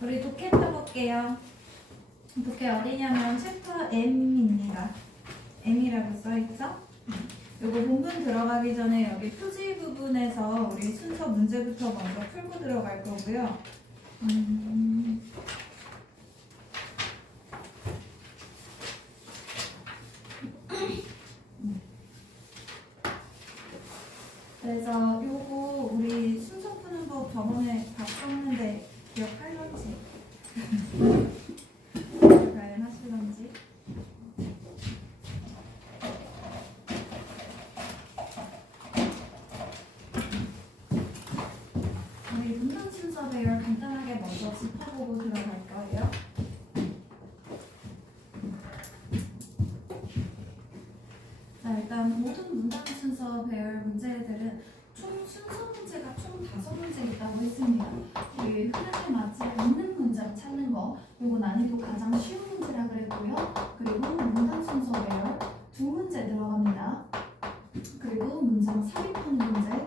우리 독해 펴볼게요. 독해 어디냐면 챕터 M입니다. M이라고 써있죠? 요거 본문 들어가기 전에 여기 표지 부분에서 우리 순서 문제부터 먼저 풀고 들어갈 거고요. 그래서 요거 우리 순서 푸는 법 저번에 봤었는데 기억할런지 잘 하실런지. 우리 문단 순서 배열 간단하게 먼저 짚어보고 들어갈 거예요. 자, 일단 모든 문단 순서 배열 문제들은 총 순서 문제가 총 5문제 있다고 했습니다. 우리 흐름에 맞지 않는 문장 찾는 거, 요거 난이도 가장 쉬운 문제라 그랬고요. 그리고 문단 순서 배열 2문제 들어갑니다. 그리고 문장 삽입하는 문제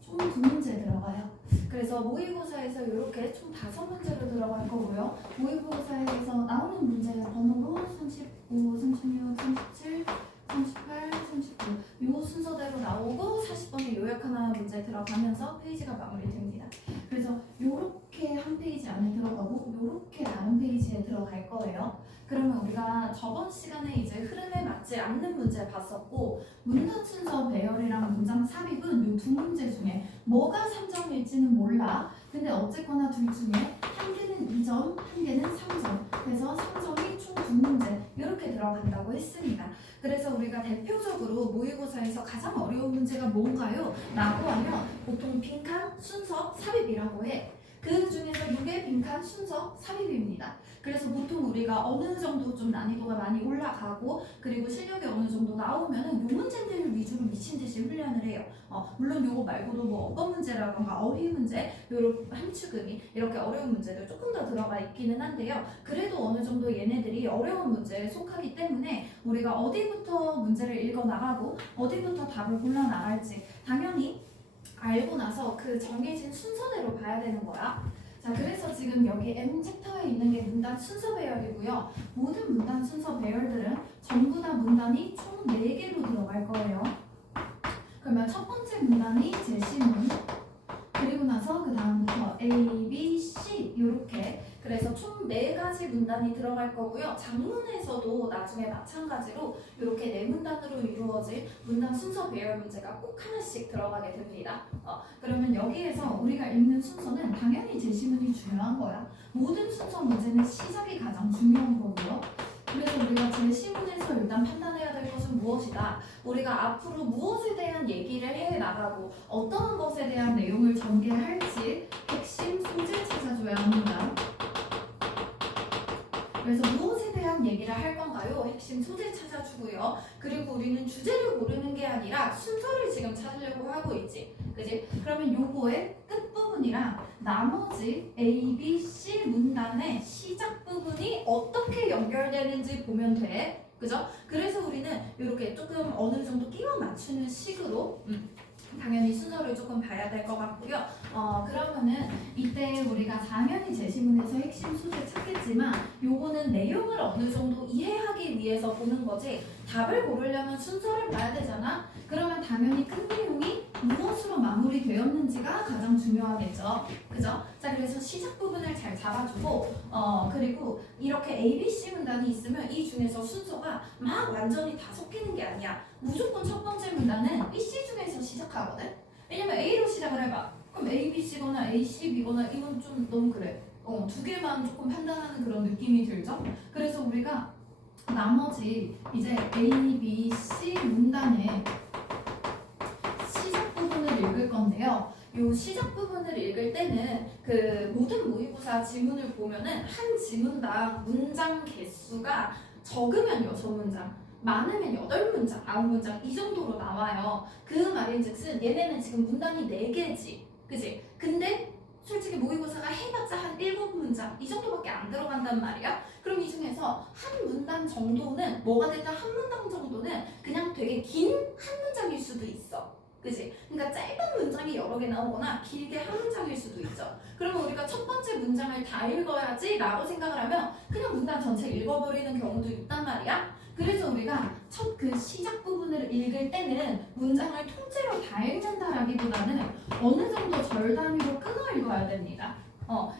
총 2문제 들어가요. 그래서 모의고사에서 이렇게 총 5문제로 들어갈 거고요. 모의고사에서 나오는 문제 번호로 35, 36, 37, 38, 39 요 순서대로 나오고 40번의 요약 하나 문제 들어가면서 페이지가 마무리됩니다. 그래서 요렇게 한 페이지 안에 들어가고 요렇게 다른 페이지에 들어갈 거예요. 그러면 우리가 저번 시간에 이제 흐름에 맞지 않는 문제 봤었고 문단 순서 배열이랑 문장 삽입은 요 2문제 중에 뭐가 3점일지는 몰라. 근데 어쨌거나 둘 중에 한 개는 2점, 한 개는 3점. 그래서 3점이 총 2문제 이렇게 들어간다고 했습니다. 그래서 우리가 대표적으로 모의고사에서 가장 어려운 문제가 뭔가요? 라고 하면 보통 빈칸, 순서, 삽입이라고 해. 그 중에서 이게 빈칸, 순서, 삽입입니다. 그래서 보통 우리가 어느 정도 좀 난이도가 많이 올라가고 그리고 실력이 어느 정도 나오면은 요 문제들 위주로 미친 듯이 훈련을 해요. 물론 요거 말고도 뭐 어법 문제라던가 어휘 문제, 요런 함축음이 이렇게 어려운 문제들 조금 더 들어가 있기는 한데요. 그래도 어느 정도 얘네들이 어려운 문제에 속하기 때문에 우리가 어디부터 문제를 읽어 나가고 어디부터 답을 골라 나갈지 당연히 알고 나서 그 정해진 순서대로 봐야 되는 거야. 자, 그래서 지금 여기 M 챕터에 있는 게 문단 순서 배열이고요. 모든 문단 순서 배열들은 전부 다 문단이 총 4개로 들어갈 거예요. 그러면 첫 번째 문단이 제시문, 그리고 나서 그 다음부터 A, B, C 이렇게 그래서 총 4가지 문단이 들어갈 거고요. 장문에서도 나중에 마찬가지로 이렇게 4문단으로 이루어진 문단 순서 배열 문제가 꼭 하나씩 들어가게 됩니다. 그러면 여기에서 우리가 읽는 순서는 당연히 제시문이 중요한 거야. 모든 순서 문제는 시작이 가장 중요한 거고요. 그래서 우리가 제시문에서 일단 판단해야 될 것은 무엇이다. 우리가 앞으로 무엇에 대한 얘기를 해 나가고 어떤 것에 대한 내용을 전개할지 핵심 소재 찾아줘야 합니다. 그래서 무엇에 대한 얘기를 할 건가요? 핵심 소재 찾아주고요. 그리고 우리는 주제를 고르는 게 아니라 순서를 지금 찾으려고 하고 있지. 그지? 그러면 요거의 끝부분이랑 나머지 A, B, C 문단의 시작 부분이 어떻게 연결되는지 보면 돼. 그죠? 그래서 우리는 이렇게 조금 어느 정도 끼워 맞추는 식으로 당연히 순서를 조금 봐야 될 것 같고요. 그러면은 이때 우리가 당연히 제시문에서 핵심 소재 찾겠지만 요거는 내용을 어느 정도 이해하기 위해서 보는 거지 답을 고르려면 순서를 봐야 되잖아. 그러면 당연히 큰 내용이 무엇으로 마무리되었는지가 가장 중요하겠죠. 그죠? 자, 그래서 시작 부분을 잘 잡아주고 그리고 이렇게 A, B, C 문단이 있으면 이 중에서 순서가 막 완전히 다 섞이는 게 아니야. 무조건 첫 번째 문단은 B, C 중에서 시작하거든. 왜냐면 A로 시작을 해봐. 그럼 A, B, C거나 A, C, B거나 이건 좀 너무 그래. 2개만 조금 판단하는 그런 느낌이 들죠. 그래서 우리가 나머지 이제 A, B, C 문단의 시작 부분을 읽을 건데요. 요 시작 부분을 읽을 때는 그 모든 모의고사 지문을 보면은 한 지문당 문장 개수가 적으면 6문장, 많으면 8문장, 9문장 이 정도로 나와요. 그 말인즉슨 얘네는 지금 문단이 4개지, 그지? 근데 솔직히 모의고사가 해봤자 한 7문장 이 정도밖에 안 들어간단 말이야. 그럼 이 중에서 한 문단 정도는 뭐가 됐든 한 문단 정도는 그냥 되게 긴 한 문장일 수도 있어. 그지? 그러니까 짧은 문장이 여러 개 나오거나 길게 한 문장일 수도 있죠. 그러면 우리가 첫 번째 문장을 다 읽어야지 라고 생각을 하면 그냥 문단 전체 읽어버리는 경우도 있단 말이야. 그래서 우리가 첫 그 시작 부분을 읽을 때는 문장을 통째로 다 읽는다라기보다는 어느 정도 절 단위로 끊어 읽어야 됩니다.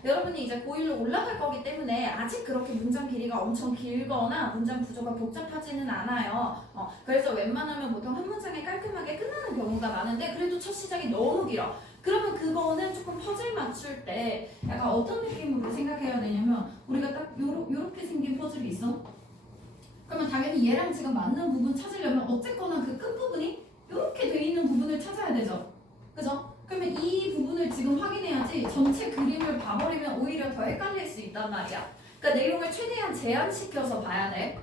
여러분이 이제 고1로 올라갈 거기 때문에 아직 그렇게 문장 길이가 엄청 길거나 문장 구조가 복잡하지는 않아요. 그래서 웬만하면 보통 한 문장에 깔끔하게 끝나는 경우가 많은데 그래도 첫 시작이 너무 길어. 그러면 그거는 조금 퍼즐 맞출 때 약간 어떤 느낌으로 생각해야 되냐면 우리가 딱 요렇게 생긴 퍼즐이 있어. 그러면 당연히 얘랑 지금 맞는 부분 찾으려면 어쨌거나 그 끝부분이 이렇게 돼 있는 부분을 찾아야 되죠. 그죠? 그러면 이 부분을 지금 확인해야지 전체 그림을 봐버리면 오히려 더 헷갈릴 수 있단 말이야. 그러니까 내용을 최대한 제한시켜서 봐야 돼.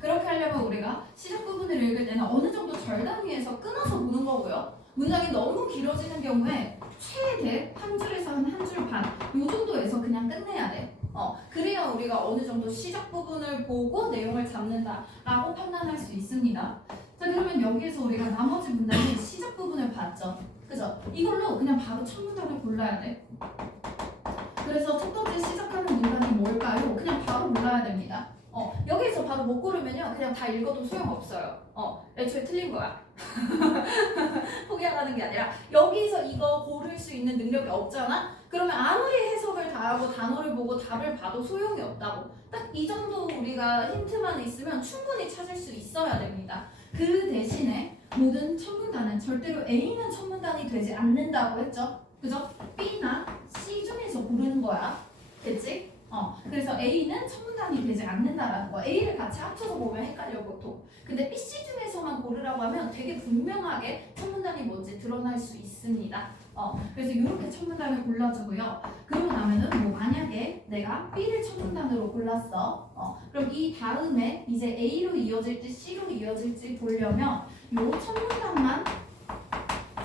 그렇게 하려면 우리가 시작 부분을 읽을 때는 어느 정도 절 단위에서 끊어서 보는 거고요. 문장이 너무 길어지는 경우에 최대 한 줄에서 한 줄 반 요 정도에서 그냥 끝내야 돼. 그래야 우리가 어느 정도 시작 부분을 보고 내용을 잡는다라고 판단할 수 있습니다. 자, 그러면 여기에서 우리가 나머지 문장의 시작 부분을 봤죠. 그죠? 이걸로 그냥 바로 첫 문단을 골라야 돼. 그래서 첫 번째 시작하는 문단이 뭘까요? 그냥 바로 골라야 됩니다. 여기에서 바로 못 고르면요. 그냥 다 읽어도 소용없어요. 애초에 틀린 거야. 포기하라는 게 아니라 여기서 이거 고를 수 있는 능력이 없잖아? 그러면 아무리 해석을 다 하고 단어를 보고 답을 봐도 소용이 없다고. 딱 이 정도 우리가 힌트만 있으면 충분히 찾을 수 있어야 됩니다. 그 대신에 모든 첫 문단은 절대로 A는 첫 문단이 되지 않는다고 했죠? 그죠? B나 C 중에서 고르는 거야. 됐지? 그래서 A는 첫 문단이 되지 않는다라는 거. A를 같이 합쳐서 보면 헷갈려 보통. 근데 B, C 중에서만 고르라고 하면 되게 분명하게 첫 문단이 뭔지 드러날 수 있습니다. 그래서 이렇게 첫 문단을 골라주고요. 그러고 나면은 뭐 만약에 내가 B를 첫 문단으로 골랐어. 그럼 이 다음에 이제 A로 이어질지 C로 이어질지 보려면 요 첫 문단만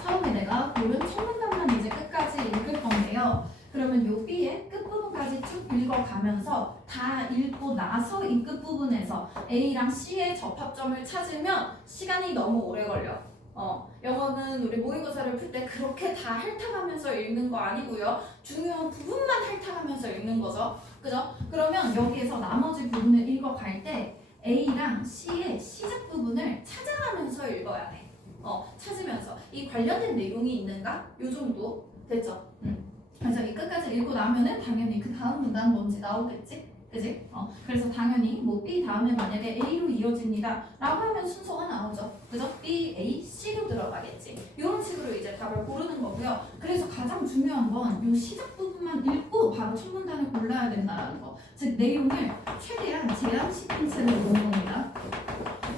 처음에 내가 고른 첫 문단만 이제 끝까지 읽을 건데요. 그러면 요 B의 끝부분까지 쭉 읽어가면서 다 읽고 나서 이 끝부분에서 A랑 C의 접합점을 찾으면 시간이 너무 오래 걸려. 영어는 우리 모의고사를 풀 때 그렇게 다 핥아가면서 읽는 거 아니고요. 중요한 부분만 핥아가면서 읽는 거죠. 그죠? 그러면 여기에서 나머지 부분을 읽어갈 때 A랑 C의 시작 부분을 찾아가면서 읽어야 돼. 찾으면서 이 관련된 내용이 있는가? 요 정도 됐죠? 그래서 이 끝까지 읽고 나면은 당연히 그 다음 문단 뭔지 나오겠지? 그지? 그래서 당연히 뭐 B 다음에 만약에 A로 이어집니다 라고 하면 순서가 나오죠. 그죠? B, A, C로 들어가겠지. 이런 식으로 이제 답을 고르는 거고요. 그래서 가장 중요한 건 이 시작 부분만 읽고 바로 첫 문단을 골라야 된다는 거. 즉 내용을 최대한 제한시킨 채로 보는 겁니다.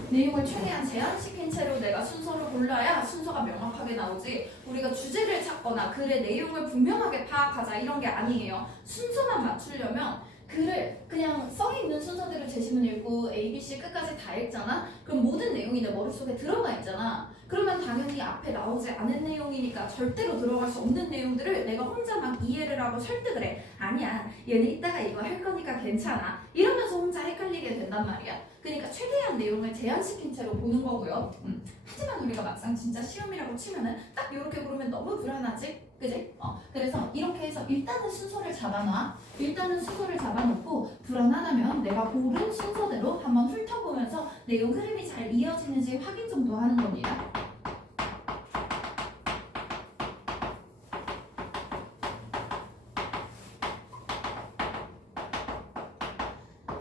내용을 최대한 제한시킨 채로 내가 순서를 골라야 순서가 명확하게 나오지 우리가 주제를 찾거나 글의 내용을 분명하게 파악하자 이런 게 아니에요. 순서만 맞추려면 글을 그냥 써있는 순서대로 제시문 읽고 A, B, C 끝까지 다 읽잖아? 그럼 모든 내용이 내 머릿속에 들어가 있잖아. 그러면 당연히 앞에 나오지 않은 내용이니까 절대로 들어갈 수 없는 내용들을 내가 혼자 막 이해를 하고 설득을 해. 아니야, 얘는 이따가 이거 할 거니까 괜찮아. 이러면서 혼자 헷갈리게 된단 말이야. 그러니까 최대한 내용을 제한시킨 채로 보는 거고요. 하지만 우리가 막상 진짜 시험이라고 치면은 딱 이렇게 고르면 너무 불안하지? 그지? 그래서 이렇게 해서 일단은 순서를 잡아놔. 일단은 순서를 잡아놓고 불안하다면 내가 고른 순서대로 한번 훑어보면서 내용 흐름이 잘 이어지는지 확인 정도 하는 겁니다.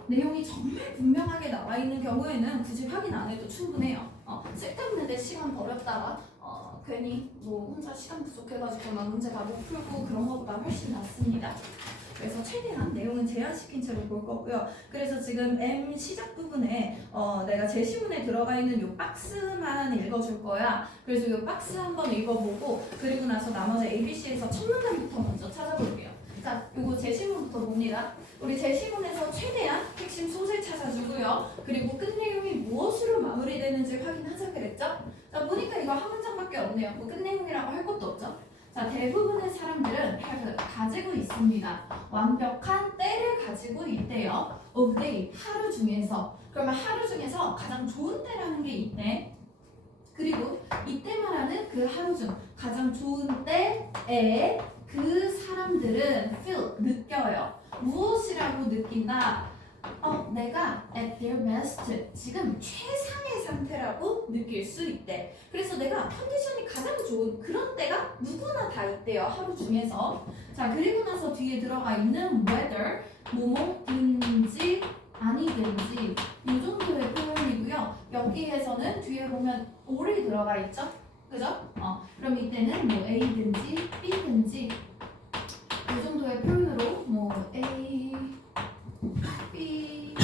내용이 정말 분명하게 나와 있는 경우에는 굳이 확인 안 해도 충분해요. 쓸데없는데 시간 버렸다가 괜히 뭐 혼자 시간 부족해가지고 막 문제 다 못 풀고 그런 것보다 훨씬 낫습니다. 그래서 최대한 내용은 제한시킨 채로 볼 거고요. 그래서 지금 M 시작 부분에 내가 제시문에 들어가 있는 이 박스만 읽어줄 거야. 그래서 이 박스 한번 읽어보고 그리고 나서 나머지 ABC에서 첫 문단부터 먼저 찾아볼게요. 자, 요거 제시문부터 봅니다. 우리 제시문에서 최대한 핵심 소재 찾아주고요. 그리고 끝 내용이 무엇으로 마무리되는지 확인하자 그랬죠? 자, 보니까 이거 한 문장밖에 없네요. 뭐 끝 내용이라고 할 것도 없죠? 자, 대부분의 사람들은 가지고 있습니다. 완벽한 때를 가지고 있대요. of day, 하루 중에서. 그러면 하루 중에서 가장 좋은 때라는 게 있네. 그리고 이때 말하는 그 하루 중 가장 좋은 때에 그 사람들은 feel 느껴요. 무엇이라고 느낀다? 내가 at their best 지금 최상의 상태라고 느낄 수 있대. 그래서 내가 컨디션이 가장 좋은 그런 때가 누구나 다 있대요. 하루 중에서. 자, 그리고 나서 뒤에 들어가 있는 whether 뭐뭐든지 아니든지 이 정도의 표현이고요. 여기에서는 뒤에 보면 or이 들어가 있죠? 그죠? 그럼 이때는 뭐 A든지 B든지 이 정도의 표현으로 뭐 A, B,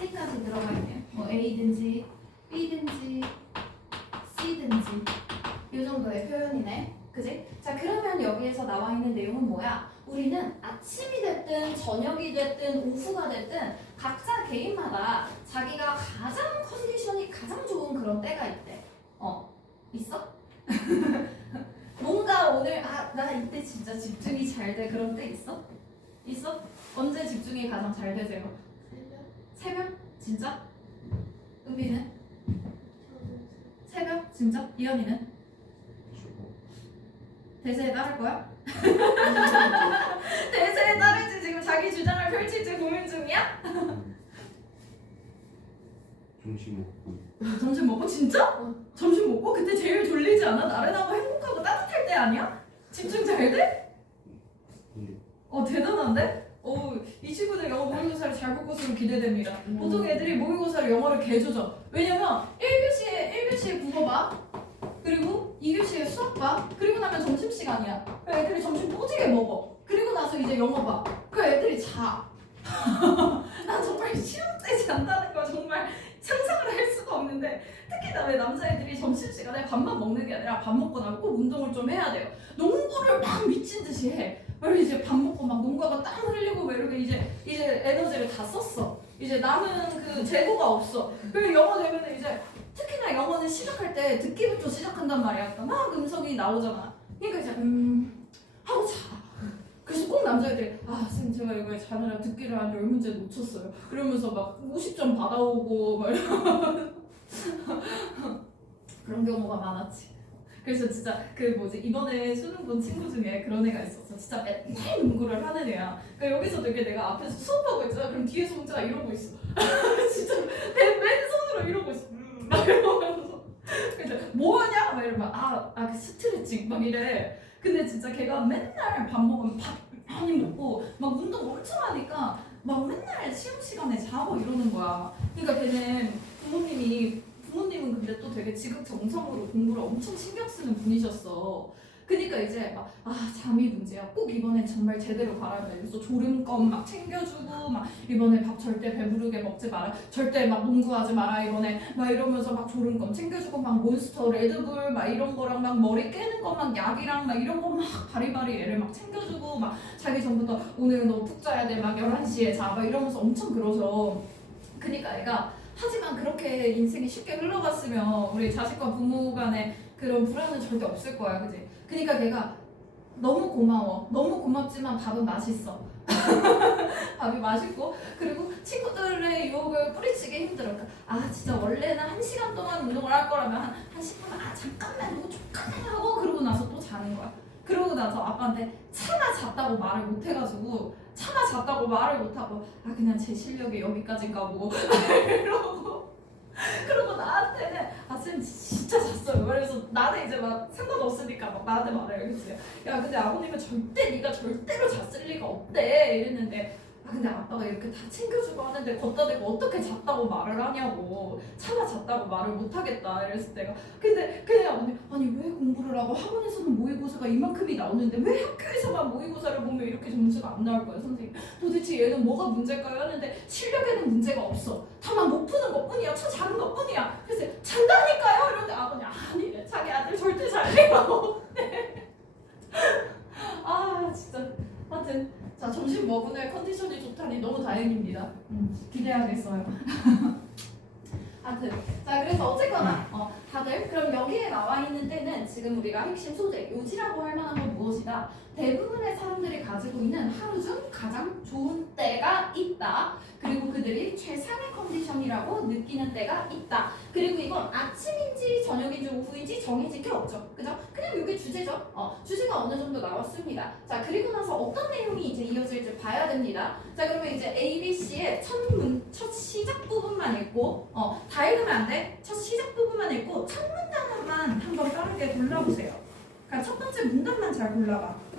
C까지 들어가 있네요. 뭐 A든지 B든지 C든지 이 정도의 표현이네. 그지? 자, 그러면 여기에서 나와 있는 내용은 뭐야? 우리는 아침이 됐든 저녁이 됐든 오후가 됐든 각자 개인마다 자기가 가장 컨디션이 가장 좋은 그런 때가 있대. 있어? 뭔가 오늘 나 이때 진짜 집중이 잘 돼 그런 때 있어? 있어? 언제 집중이 가장 잘 되세요? 새벽? 진짜? 은비는? 새벽? 진짜? 이현이는? 대세에 따를 거야? 대세에 따를지 지금 자기 주장을 펼칠지 고민 중이야? 점심 먹고. 점심 먹고 진짜? 점심 먹고? 그때 제일 졸리지 않아? 나른하고 행복하고 따뜻할 때 아니야? 집중 잘 돼? 대단한데? 이 친구들 영어 모의고사를 잘 볼 것으로 기대됩니다. 보통 애들이 모의고사를 영어를 개조져. 왜냐면 1교시에 국어 봐. 그리고 2교시에 수학 봐. 그리고 나면 점심시간이야. 애들이 점심 꼬지게 먹어. 그리고 나서 이제 영어 봐. 그 애들이 자. 난 정말 시험되지 않다는 거 정말 상상을 할 수가 없는데, 특히나 왜 남자애들이 점심시간에 밥만 먹는 게 아니라 밥 먹고 나면 꼭 운동을 좀 해야 돼요. 농구를 막 미친 듯이 해. 그리고 이제 밥 먹고 막 농구가 땀 흘리고 막 이렇게 이제 에너지를 다 썼어. 이제 남은 그 재고가 없어. 그리고 영어 되면은 이제 특히나 영어는 시작할 때 듣기부터 시작한단 말이야. 그러니까 막 음성이 나오잖아. 그러니까 이제 하고 자. 그래서 꼭 남자애들이 선생님 제가 이거 자느라 듣기를 한 10문제 놓쳤어요. 그러면서 막 50점 받아오고 막 그런 경우가 많았지. 그래서 진짜 이번에 수능 본 친구 중에 그런 애가 있었어. 진짜 맨날 농구를 하는 애야. 그러니까 여기서도 이렇게 내가 앞에서 수업하고 있잖아. 그럼 뒤에서 혼자 이러고 있어. 진짜 맨손으로 이러고 있어. 막 이러면서 그래서 뭐하냐? 막 이러면 그 스트레칭 막 이래. 근데 진짜 걔가 맨날 밥 먹으면 밥 많이 먹고 막 운동 엄청 하니까 막 맨날 시험 시간에 자고 이러는 거야. 그러니까 걔는 부모님은 근데 또 되게 지극정성으로 공부를 엄청 신경 쓰는 분이셨어. 그러니까 이제 막 잠이 문제야. 꼭 이번엔 정말 제대로 가라. 그래서 졸음껌 막 챙겨주고 막 이번에 밥 절대 배부르게 먹지 마라. 절대 막 농구하지 마라 이번에 막 이러면서 막 졸음껌 챙겨주고 막 몬스터 레드불 막 이런 거랑 막 머리 깨는 거 막 약이랑 막 이런 거 막 바리바리 애를 막 챙겨주고 막 자기 전부터 오늘 너 푹 자야 돼 막 11시에 자 막 이러면서 엄청 그러셔. 그러니까 애가 하지만 그렇게 인생이 쉽게 흘러갔으면 우리 자식과 부모 간에 그런 불안은 절대 없을 거야. 그지? 그러니까 걔가 너무 고마워. 너무 고맙지만 밥은 맛있어. 밥이 맛있고 그리고 친구들의 유혹을 뿌리치기 힘들어. 그러니까 진짜 원래는 1시간 동안 운동을 할 거라면 한 10분 잠깐만 누구 조금만 하고 그러고 나서 또 자는 거야. 그러고 나서 아빠한테 차마 잤다고 말을 못 해가지고 차마 잤다고 말을 못하고 그냥 제 실력이 여기까지인가 보고 그러고 나한테는 쌤 진짜 잤어요. 그래서 나는 이제 막 상관없으니까 막 나한테 말해요. 그치? 야 근데 아버님은 네가 절대로 잤을 리가 없대 이랬는데 근데 아빠가 이렇게 다 챙겨주고 하는데 걷다 대고 어떻게 잤다고 말을 하냐고. 차마 잤다고 말을 못하겠다 이랬을 때가 근데 그냥 아니 왜 공부를 하고 학원에서는 모의고사가 이만큼이 나오는데 왜 학교에서만 모의고사를 보면 이렇게 점수가 안 나올 거야 선생님. 도대체 얘는 뭐가 문제일까요? 하는데 실력에는 문제가 없어. 다만 못 푸는 것뿐이야. 자는 것뿐이야. 그래서 잔다니까요? 이런데 아버님 아니래. 자기 아들 절대 잘 리가 없대. 진짜 하여튼 자 점심 먹으면 컨디션이 좋다니 너무 다행입니다. 기대하겠어요. 하여튼 자 그래서 어쨌거나 다들 그럼 여기에 나와 있는 때는 지금 우리가 핵심 소재 요지라고 할 만한 건 무엇이다? 대부분의 사람들이 가지고 있는 하루 중 가장 좋은 때가 있다. 그리고 그들이 최상의 컨디션이라고 아침이라고 느끼는 때가 있다. 그리고 이건 아침인지 저녁인지 오후인지 정해질 게 없죠. 그죠? 그냥 이게 주제죠. 주제가 어느 정도 나왔습니다. 자, 그리고 나서 어떤 내용이 이제 이어질지 봐야 됩니다. 자, 그러면 이제 A, B, C의 첫 시작 부분만 읽고, 다 읽으면 안 돼. 첫 시작 부분만 읽고, 첫 문단만 한번 빠르게 골라보세요. 그러니까 첫 번째 문단만 잘 골라봐.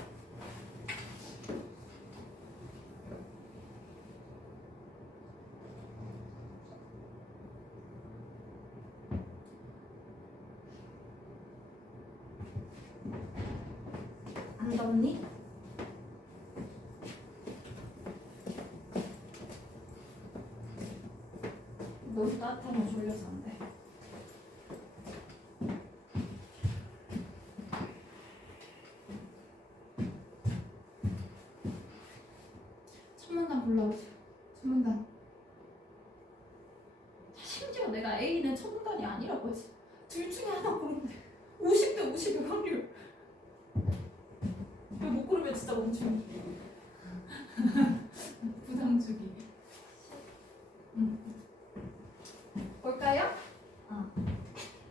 안 덥니? 너무 따뜻하면 졸려서 안 돼. 첫 문단 골라보세요. 첫 문단. 심지어 내가 A는 첫 문단이 아니라고 했어. 둘 중에 하나 고르면 돼. 50대 50의 확률. 왜 못 고르면 진짜 멈추기. 부담 주기. 볼까요?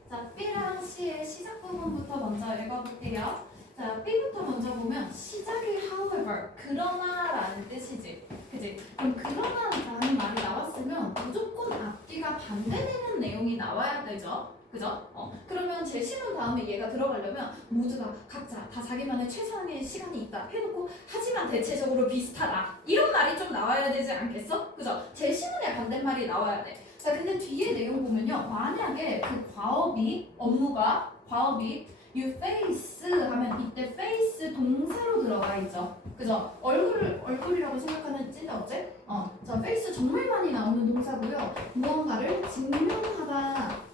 자, B랑 C의 시작 부분부터 먼저 읽어볼게요. 자, B부터 먼저 보면 시작이 however, 그러나라는 뜻이지. 그지? 그럼 그러나라는 말이 나왔으면 무조건 앞뒤가 반대되는 내용이 나와야 되죠. 그죠? 그러면 제시문 다음에 얘가 들어가려면 모두가 각자 다 자기만의 최선의 시간이 있다 해놓고 하지만 대체적으로 비슷하다 이런 말이 좀 나와야 되지 않겠어? 그죠? 제시문의 반대말이 나와야 돼. 자, 근데 뒤에 내용 보면요, 만약에 그 과업이 you face 하면 이때 face 동사로 들어가 있죠. 그죠? 얼굴이라고 생각하는 찐어제? 자, face 정말 많이 나오는 동사고요. 무언가를 증명하다,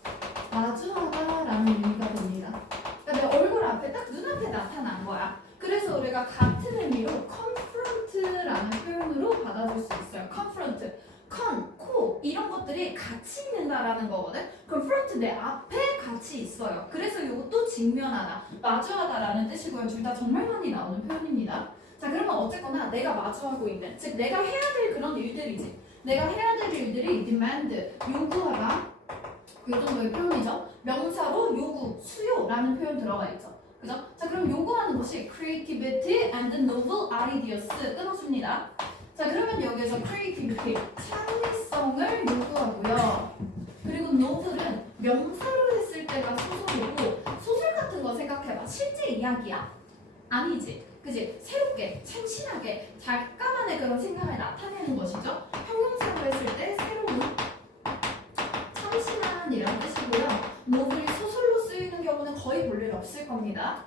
마주하다라는 의미가 됩니다. 그러니까 내 얼굴 앞에 딱 눈앞에 나타난 거야. 그래서 우리가 같은 의미로 confront라는 표현으로 받아줄 수 있어요. confront, 코 이런 것들이 같이 있는다라는 거거든. confront 내 앞에 같이 있어요. 그래서 이것도 직면하다, 마주하다라는 뜻이고요. 둘 다 정말 많이 나오는 표현입니다. 자, 그러면 어쨌거나 내가 마주하고 있는, 즉 내가 해야 될 그런 일들이지. 내가 해야 될 일들이 demand, 요구하다, 이 정도의 표현이죠. 명사로 요구, 수요라는 표현 들어가 있죠. 그죠? 자, 그럼 요구하는 것이 creativity and novel ideas 끊어줍니다. 자, 그러면 여기에서 creativity, 창의성을 요구하고요. 그리고 novel은 명사로 했을 때가 소설이고, 소설 같은 거 생각해봐. 실제 이야기야? 아니지. 그지? 새롭게, 참신하게, 작가만의 그런 생각을 나타내는 것이죠. 형용사로 했을 때 새로운, 참신한 이런 뜻이고요. 노블이 소설로 쓰이는 경우는 거의 볼 일 없을 겁니다.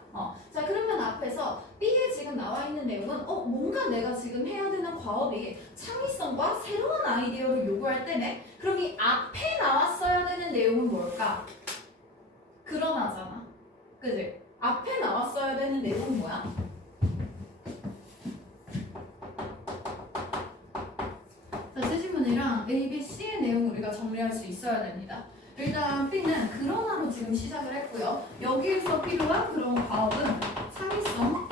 자, 그러면 앞에서 B에 지금 나와 있는 내용은 뭔가 내가 지금 해야 되는 과업이 창의성과 새로운 아이디어를 요구할 때네. 그럼 이 앞에 나왔어야 되는 내용은 뭘까? 그러나잖아. 그지? 앞에 나왔어야 되는 내용은 뭐야? 자, 세지문이랑 A, B, C의 내용을 우리가 정리할 수 있어야 됩니다. 일단 B는 그러나로 지금 시작을 했고요. 여기에서 필요한 그런 과업은 창의성,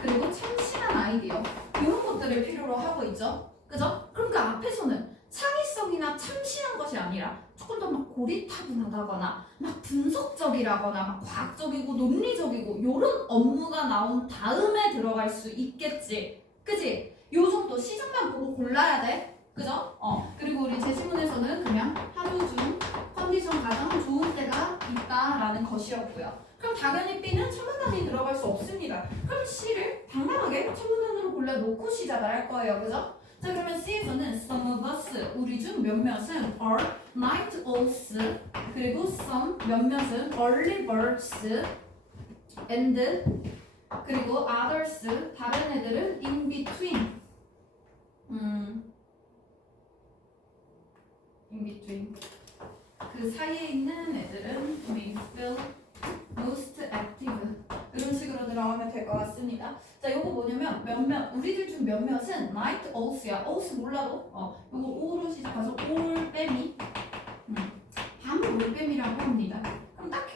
그리고 참신한 아이디어 이런 것들을 필요로 하고 있죠. 그죠? 그러니까 앞에서는 창의성이나 참신한 것이 아니라 조금 더 막 고리타분하다거나 막 분석적이라거나 막 과학적이고 논리적이고 이런 업무가 나온 다음에 들어갈 수 있겠지. 그지? 요 정도 시작만 보고 골라야 돼. 그죠? 그리고 우리 제시문에서는 그냥 하루 중 컨디션 가장 좋은 때가 있다라는 것이었고요. 그럼 당연히 B는 첫 문단이 들어갈 수 없습니다. 그럼 C를 당당하게 첫 문단으로 골라놓고 시작을 할 거예요. 그죠? 자, 그러면 C에서는 some of us, 우리 중 몇몇은 are night owls, 그리고 some 몇몇은 early birds, and 그리고 others, 다른 애들은 in between. in between. 그 사이에 있는 애들은 we feel most active. 이런 식으로 들어가면 될 것 같습니다. 자, 요거 뭐냐면 몇몇, 우리들 중 몇몇은 night owls야. owls 몰라도 요거 O로 시작해서 올빼미, 밤 올빼미라고 합니다. 그럼 딱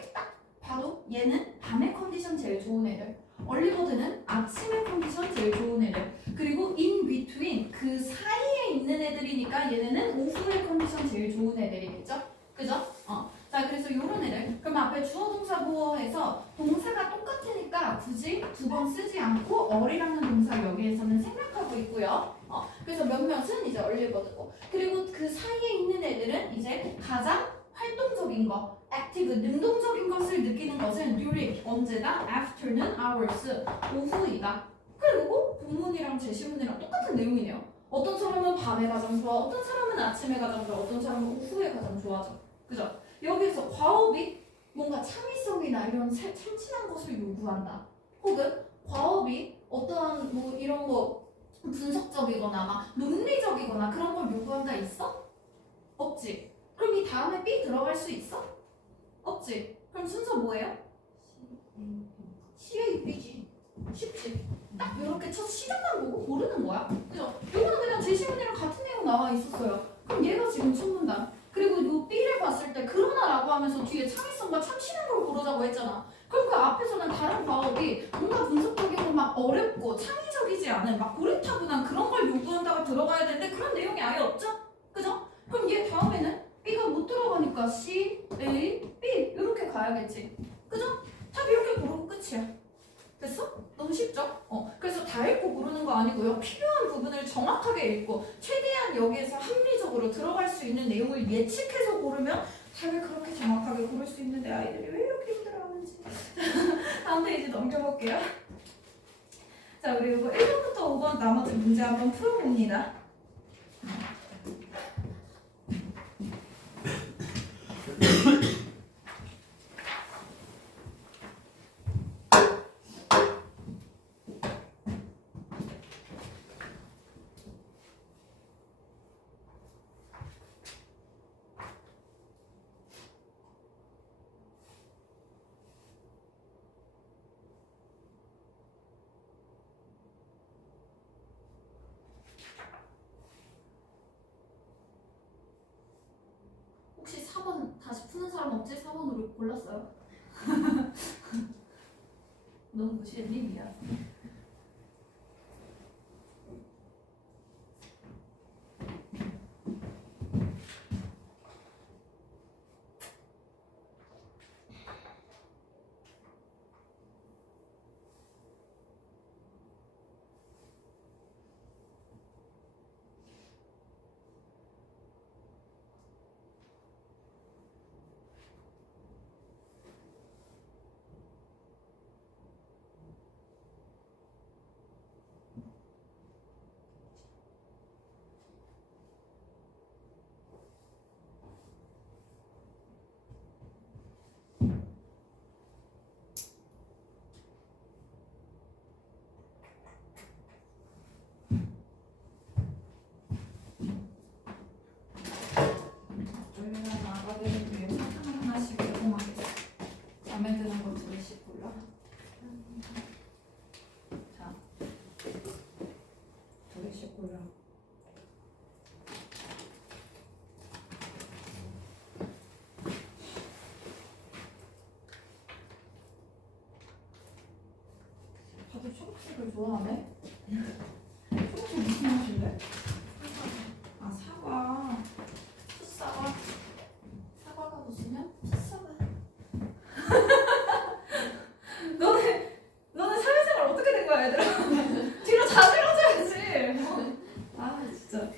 봐도 얘는 밤의 컨디션 제일 좋은 애들, 얼리버드는 아침의 컨디션 제일 좋은 애들, 그리고 in between 그 사이에 있는 애들이니까 얘네는 오후의 컨디션 그죠? 그래서 몇몇은 이제 얼리버드고 그리고 그 사이에 있는 애들은 이제 가장 활동적인 거 active, 능동적인 것을 느끼는 것은 during, 언제다? afternoon hours, 오후이다. 그리고 본문이랑 제시문이랑 똑같은 내용이네요. 어떤 사람은 밤에 가장 좋아, 어떤 사람은 아침에 가장 좋아, 어떤 사람은 오후에 가장 좋아하죠. 그죠? 여기서 과업이 뭔가 창의성이나 이런 참신한 것을 요구한다. 혹은 과업이 어떠한 뭐 이런 거 분석적이거나 막 논리적이거나 그런 걸 요구한다 있어? 없지. 그럼 이 다음에 B 들어갈 수 있어? 없지. 그럼 순서 뭐예요? C에 B지. 쉽지. 딱 이렇게 첫 시작만 보고 고르는 거야. 그죠? 요거는 그냥 제시문이랑 같은 내용 나와 있었어요. 그럼 얘가 지금 첫 문단. 그리고 요 B를 봤을 때 그러나라고 하면서 뒤에 창의성과 참신한 걸 고르자고 했잖아. 그럼 그 앞에서는 다른 과업이 뭔가 분석적이고 막 어렵고 창의적이지 않은 막 고리타분한 그런 걸 요구한다가 들어가야 되는데 그런 내용이 아예 없죠? 그죠? 그럼 얘 다음에는 B가 못 들어가니까 C, A, B 이렇게 가야겠지. 그죠? 답 이렇게 고르고 끝이야. 됐어? 너무 쉽죠? 그래서 다 읽고 고르는 거 아니고요. 필요한 부분을 정확하게 읽고 최대한 여기에서 합리적으로 들어갈 수 있는 내용을 예측해서 고르면 답을 그렇게 정확하게 고를 수 있는데 아이들이 왜 이렇게 힘들어하는지. 다음 페이지 넘겨볼게요. 자, 그리고 1번부터 5번 나머지 문제 한번 풀어봅니다. 혹시 4번 다시 푸는 사람 없지? 4번으로 골랐어요. 너무 무시했니? 미안. 저희가 나가기를 위해 사탕을 하나씩 제공하겠어. 마음에 드는 거 둘씩 골라. 자, 둘씩 골라. 다들 초록색을 좋아하네? 초록색 무슨 맛인데? 아, 사과. 풋사과. 사과가 무슨냐? 풋사과. 너네 사회생활 어떻게 된 거야, 얘들아? 뒤로 자질러줘야지. 아, 진짜.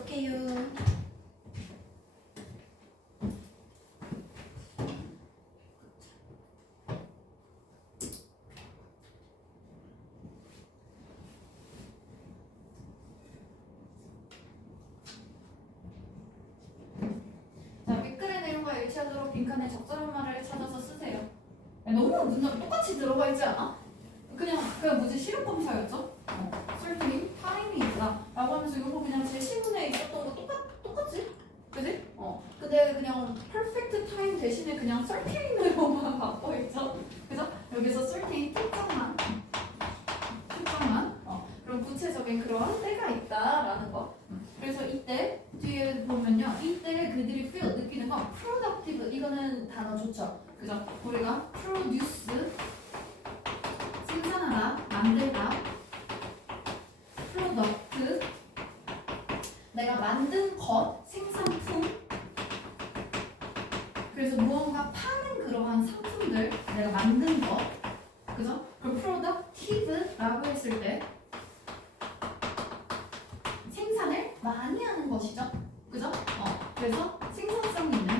볼게요. 자, 윗글의 내용과 일치하도록 빈칸에 적절한 말을 찾아서 쓰세요. 야, 너무 문장 똑같이 들어가 있지 않아? 그냥 뭐지 실력 검사였죠? certainly time이 있다 라고 하면서 이거 그냥 제 시문에 있었던 거 똑같지? 그지? 근데 그냥 perfect time 대신에 그냥 certainly로만 바꿔있죠? 그죠? 여기서 certain 특정만 그런 구체적인 그런 때가 있다라는 거. 그래서 이때 뒤에 보면요, 이때 그들이 feel 느끼는 건 productive 이거는 단어 좋죠, 그죠? 우리가 produce 생산하다, 만들다, product 내가 만든 것, 생산품. 그래서 무언가 파는 그러한 상품들, 내가 만든 것, 그죠? 그럼 productive라고 했을 때 생산을 많이 하는 것이죠. 그죠? 그래서 생산성 있는.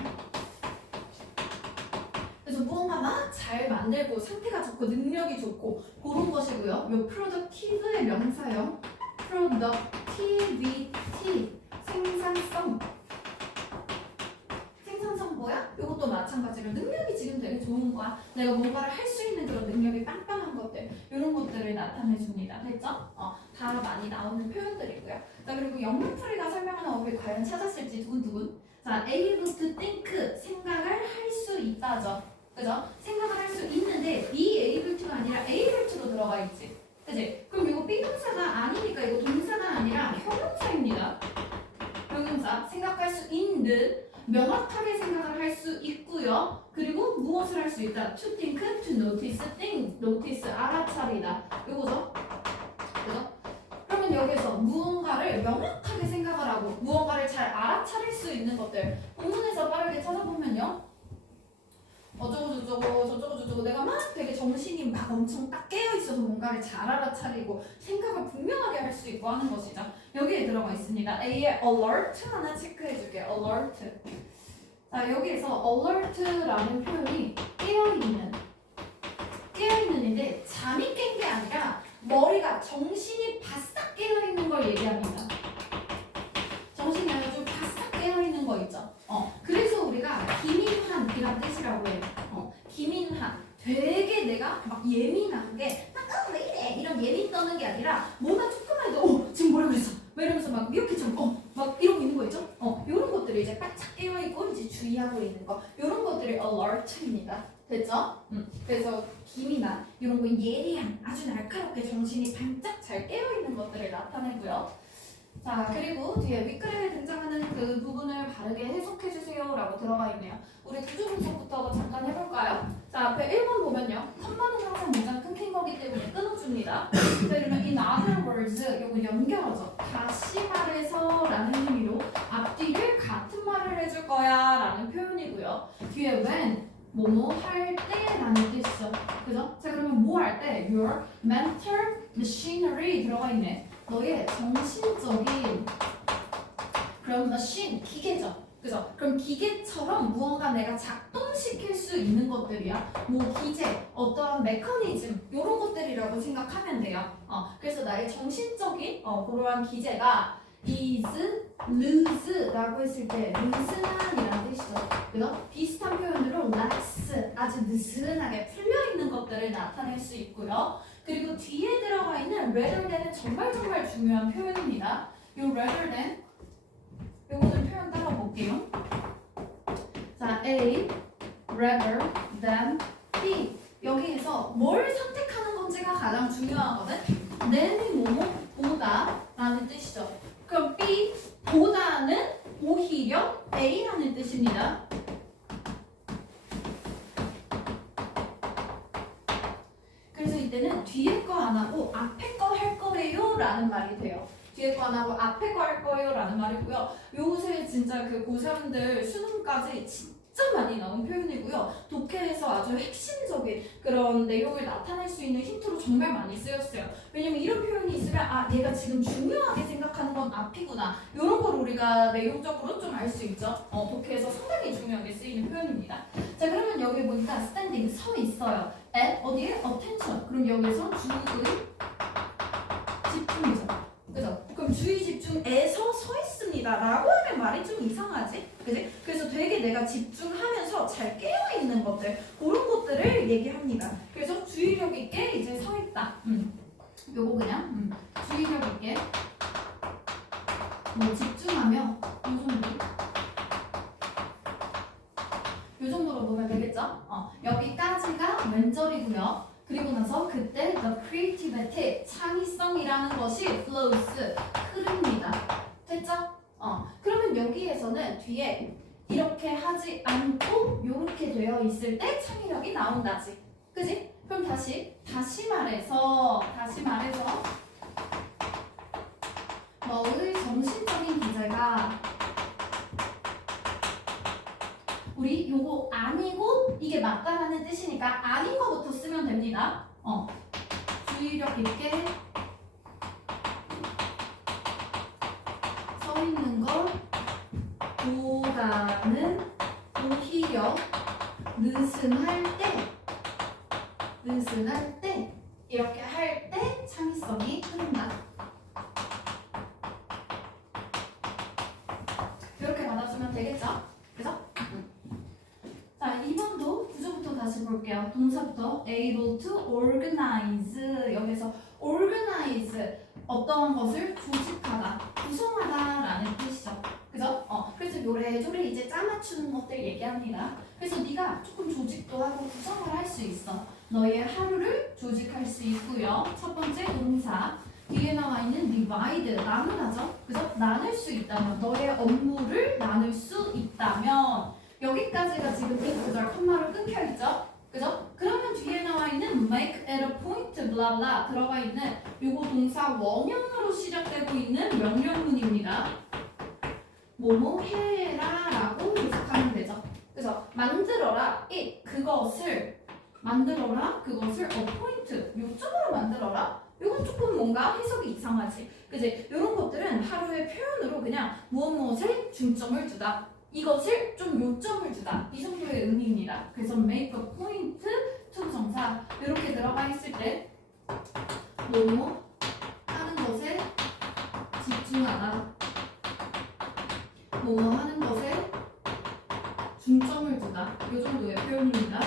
그래서 무언가 막 잘 만들고 상태가 좋고 능력이 좋고 그런 것이고요. 요 productive의 명사형 productivity 생산성. 생산성 뭐야? 이것도 마찬가지로 능력이 지금 되게 좋은 거야. 내가 뭔가를 할 수 있는 그런 능력이 빵빵한 것들 이런 것들을 나타내 줍니다. 됐죠? 다 많이 나오는 표현들이고요. 자, 그리고 영문풀이가 설명하는 어휘 과연 찾았을지 두근두근. 자, able to think 생각을 할 수 있다죠. 그죠? 생각을 할 수 있는데 be able to가 아니라 able to로 들어가 있지. 그지? 그럼 이거 비동사가 아니니까 이거 동사가 아니라 형용사입니다. 형용사 생각할 수 있는 명확하게 생각을 할 수 있고요. 그리고 무엇을 할 수 있다? To think, to notice things. notice 알아차리다. 이거죠? 그죠? 그러면 여기서 무언가를 명확하게 생각을 하고 무언가를 잘 알아차릴 수 있는 것들 본문에서 빠르게 찾아보면요. 어쩌고 저쩌고 내가 막 되게 정신이 막 엄청 딱 깨어있어서 뭔가를 잘 알아차리고 생각을 분명하게 할 수 있고 하는 것이죠. 여기에 들어가 있습니다. A의 alert 하나 체크해줄게요. alert. 자, 여기에서 alert라는 표현이 깨어있는인데 잠이 깬 게 아니라 머리가 정신이 바싹 깨어있는 걸 얘기합니다. 정신이 아주 바싹 깨어있는 거 있죠. 그래서 우리가 기민한이란 뜻이라고 해요. 기민한. 되게 내가 막 예민한 게 막 왜 이래 이런 예민 떠는 게 아니라 뭐가 조금만 해도 지금 뭐라 그랬어 막 이러면서 막 미역캣처럼 막 이러고 있는 거 있죠? 이런 것들이 이제 바짝 깨어있고 이제 주의하고 있는 거 이런 것들이 alert입니다. 됐죠? 그래서 기민한 이런 거 예리한 아주 날카롭게 정신이 반짝 잘 깨어있는 것들을 나타내고요. 자, 그리고 뒤에 윗글에 등장하는 그 부분을 바르게 해석해주세요 라고 들어가 있네요. 우리 구조 분석부터 잠깐 해볼까요? 자, 앞에 1번 보면요. 컴마는 항상 문장 끊긴 거기 때문에 끊어줍니다. 자, 그러면 in other words 요거 연결하죠. 다시 말해서 라는 의미로 앞뒤를 같은 말을 해줄 거야 라는 표현이고요. 뒤에 when 뭐뭐 할 때라는 뜻이죠. 그죠? 자, 그러면 뭐 할 때? Your mental machinery 들어가 있네. 너의 정신적인 그런 machine, 기계죠. 그죠? 그럼 기계처럼 무언가 내가 작동시킬 수 있는 것들이야. 뭐 기계, 어떠한 메커니즘 이런 것들이라고 생각하면 돼요. 그래서 나의 정신적인 그러한 기제가 is loose라고 했을 때 느슨한이라는 뜻이죠. 그죠? 비슷한 표현으로 lax, 아주 느슨하게 풀려있는 것들을 나타낼 수 있고요. 그리고 뒤에 들어가 있는 rather than은 정말 중요한 표현입니다. 이 rather than 요거 좀 표현 따라 볼게요. 자, A rather than B 여기에서 뭘 선택하는 건지가 가장 중요하거든. than이 뭐뭐보다 라는 뜻이죠. 그럼 B 보다는 오히려 A라는 뜻입니다. 그래서 이때는 뒤에 거 안 하고 앞에 거 할 거예요 라는 말이 돼요. 뒤에 거 안 하고 앞에 거 할 거예요 라는 말이고요. 요새 진짜 그 고3들 수능까지 진짜 진짜 많이 나온 표현이고요. 독해에서 아주 핵심적인 그런 내용을 나타낼 수 있는 힌트로 정말 많이 쓰였어요. 왜냐면 이런 표현이 있으면 아 얘가 지금 중요하게 생각하는 건 앞이구나 이런 걸 우리가 내용적으로 좀 알 수 있죠. 독해에서 상당히 중요하게 쓰이는 표현입니다. 자 그러면 여기 보니까 standing 서 있어요. at 어디에? attention. 그럼 여기서 주의 집중이죠. 그죠? 그럼 주의 집중에서 서 있습니다 라고 하면 말이 좀 이상하지? 그지? 그래서 되게 내가 집중하면서 잘 깨어있는 것들 그런 것들을 얘기합니다. 그래서 주의력 있게 이제 서 있다. 요거 그냥 주의력 있게 뭐 집중하며 요 정도로 보면 되겠죠? 여기까지가 왼절이고요. 그리고 나서 그때 the creativity 창의성이라는 것이 flows 흐릅니다. 됐죠? 그러면 여기에서는 뒤에 이렇게 하지 않고 이렇게 되어 있을 때 창의력이 나온다지. 그지? 그럼 다시 말해서 너의 정신적인 기제가 우리 요거 아니고 이게 맞다라는 뜻이니까 아닌 거부터 쓰면 됩니다. 주의력 있게 서 있는 것 보다는 오히려 느슨할 때 이렇게 할 때 창의성이 흐른다. 이렇게 받아주면 되겠죠? 그죠? 자, 2번도 구조부터 다시 볼게요. 동사부터 able to organize. 여기서 organize 어떠한 것을 조직하다, 구성하다라는 뜻이죠. 그죠? 그래서 요래조래 이제 짜맞추는 것들 얘기합니다. 그래서 네가 조금 조직도 하고 구성을 할 수 있어. 너의 하루를 조직할 수 있고요. 첫 번째 동사 뒤에 나와 있는 divide 나누다죠. 그죠? 나눌 수 있다면 너의 업무를 나눌 수 있다면 여기까지가 지금 이 구절 콤마로 끊겨 있죠. 그죠? 그러면 뒤에 나와 있는 make at a point blah blah 들어가 있는 요거 동사 원형으로 시작되고 있는 명령문입니다. 뭐뭐 해라 라고 해석하면 되죠. 그래서 만들어라 그것을 appoint 요점으로 만들어라. 이건 조금 뭔가 해석이 이상하지. 그지? 이런 것들은 하루의 표현으로 그냥 무엇에 중점을 두다. 이것을 좀 요점을 주다. 이 정도의 의미입니다. 그래서 make a point to 정사 이렇게 들어가 있을 때 뭐뭐 하는 것에 집중하다. 뭐뭐 하는 것에 중점을 두다. 이 정도의 표현입니다.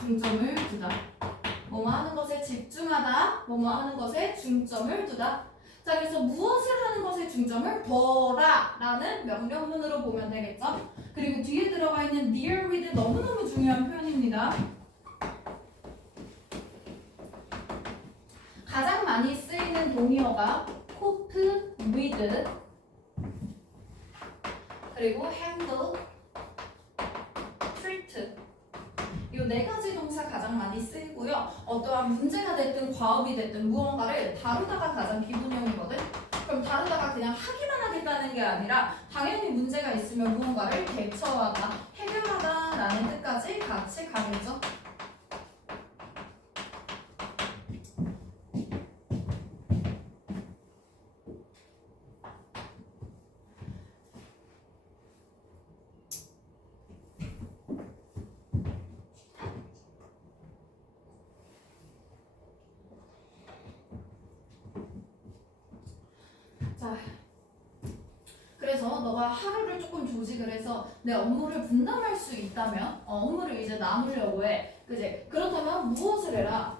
중점을 두다. 뭐뭐 하는 것에 집중하다. 뭐뭐 하는 것에 중점을 두다. 자, 그래서 무엇을 하는 것에 중점을 둬라 라는 명령문으로 보면 되겠죠. 그리고 뒤에 들어가 있는 deal with 너무너무 중요한 표현입니다. 가장 많이 쓰이는 동의어가 cope with 그리고 handle, treat 이 네 가지 동사 가장 많이 쓰이고요. 어떠한 문제가 됐든 과업이 됐든 무언가를 다루다가 가장 기본형이거든. 그럼 다루다가 그냥 하기만 하겠다는 게 아니라 당연히 문제가 있으면 무언가를 대처하다, 해결하다 라는 뜻까지 같이 가겠죠. 자, 그래서 너가 하루를 조금 조직을 해서 내 업무를 분담할 수 있다면 업무를 이제 나누려고 해. 그지? 그렇다면 무엇을 해라?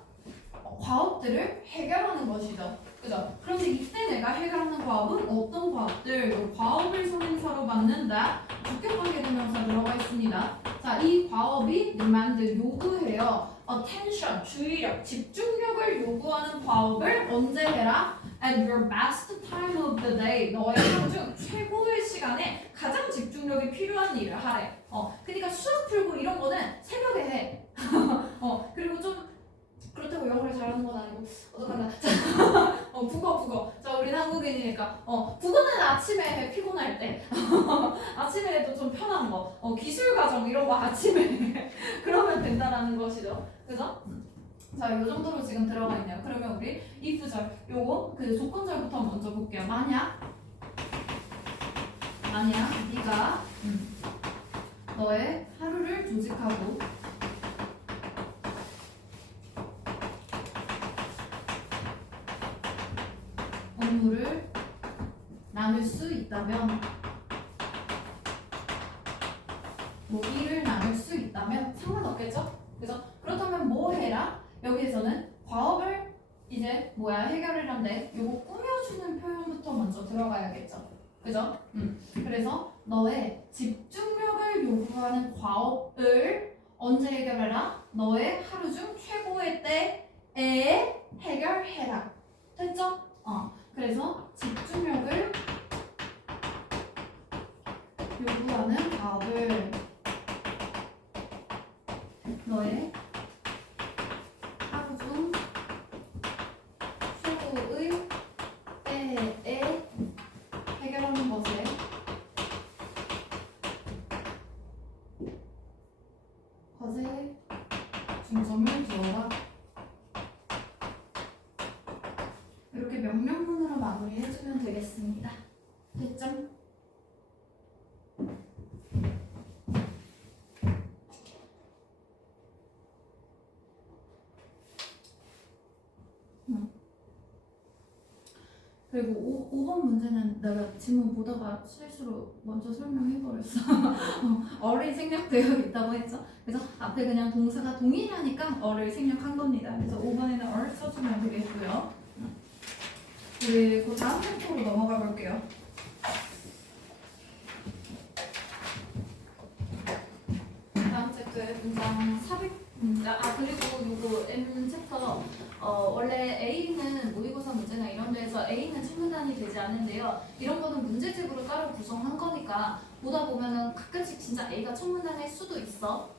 과업들을 해결하는 것이죠. 그죠? 그런데 이때 내가 해결하는 과업은 어떤 과업들? 과업을 성인사로 받는다. 주격관계 대명사 들어가 있습니다. 자, 이 과업이 demand 요구해요. attention 주의력, 집중력을 요구하는 과업을 언제 해라? At your best time of the day. 너의 하루 중 최고의 시간에 가장 집중력이 필요한 일을 하래. 그러니까 수학 풀고 이런 거는 새벽에 해. 그리고 좀 그렇다고 영어를 잘하는 건 아니고 어떡하나. 국어. 자, 우리 우리 한국인이니까 국어는 아침에 피곤할 때 아침에 해도 좀 편한 거 기술 과정 이런 거 아침에 그러면 된다라는 것이죠. 그죠? 자, 요 정도로 지금 들어가 있네요. 그러면 우리 if절 요거 그 조건절부터 먼저 볼게요. 만약 네가 너의 하루를 조직하고 업무를 나눌 수 있다면 뭐 일을 나눌 수 있다면 상관없겠죠? 그죠? 그렇다면 뭐 해라? 여기에서는 과업을 이제 해결을 한데 요거 꾸며주는 표현부터 먼저 들어가야겠죠? 그죠? 그래서 너의 집중력을 요구하는 과업을 언제 해결해라? 너의 하루 중 최고의 때에 해결해라. 됐죠? 그래서 집중력을 요구하는 과업을 너의 하루 중 최고의 때에 해결하는 것에 중점을 두어라. 이렇게 명령문으로 마무리해주면 되겠습니다. 됐죠? 그리고 5번 문제는 내가 지문 보다가 실수로 먼저 설명해버렸어. 어를 생략되어 있다고 했죠. 그래서 앞에 그냥 동사가 동일하니까 어를 생략한 겁니다. 그래서 5번에는 어를 써주면 되겠고요. 그리고 다음 챕터로 넘어가 볼게요. 다음 챕터에 문장 400문장. 그리고 요거 M 챕터 원래 A는 모의고사 문제나 이런 데에서 A는 첨문단이 되지 않는데요. 이런 거는 문제집으로 따로 구성한 거니까 보다 보면은 가끔씩 진짜 A가 첨문단일 수도 있어.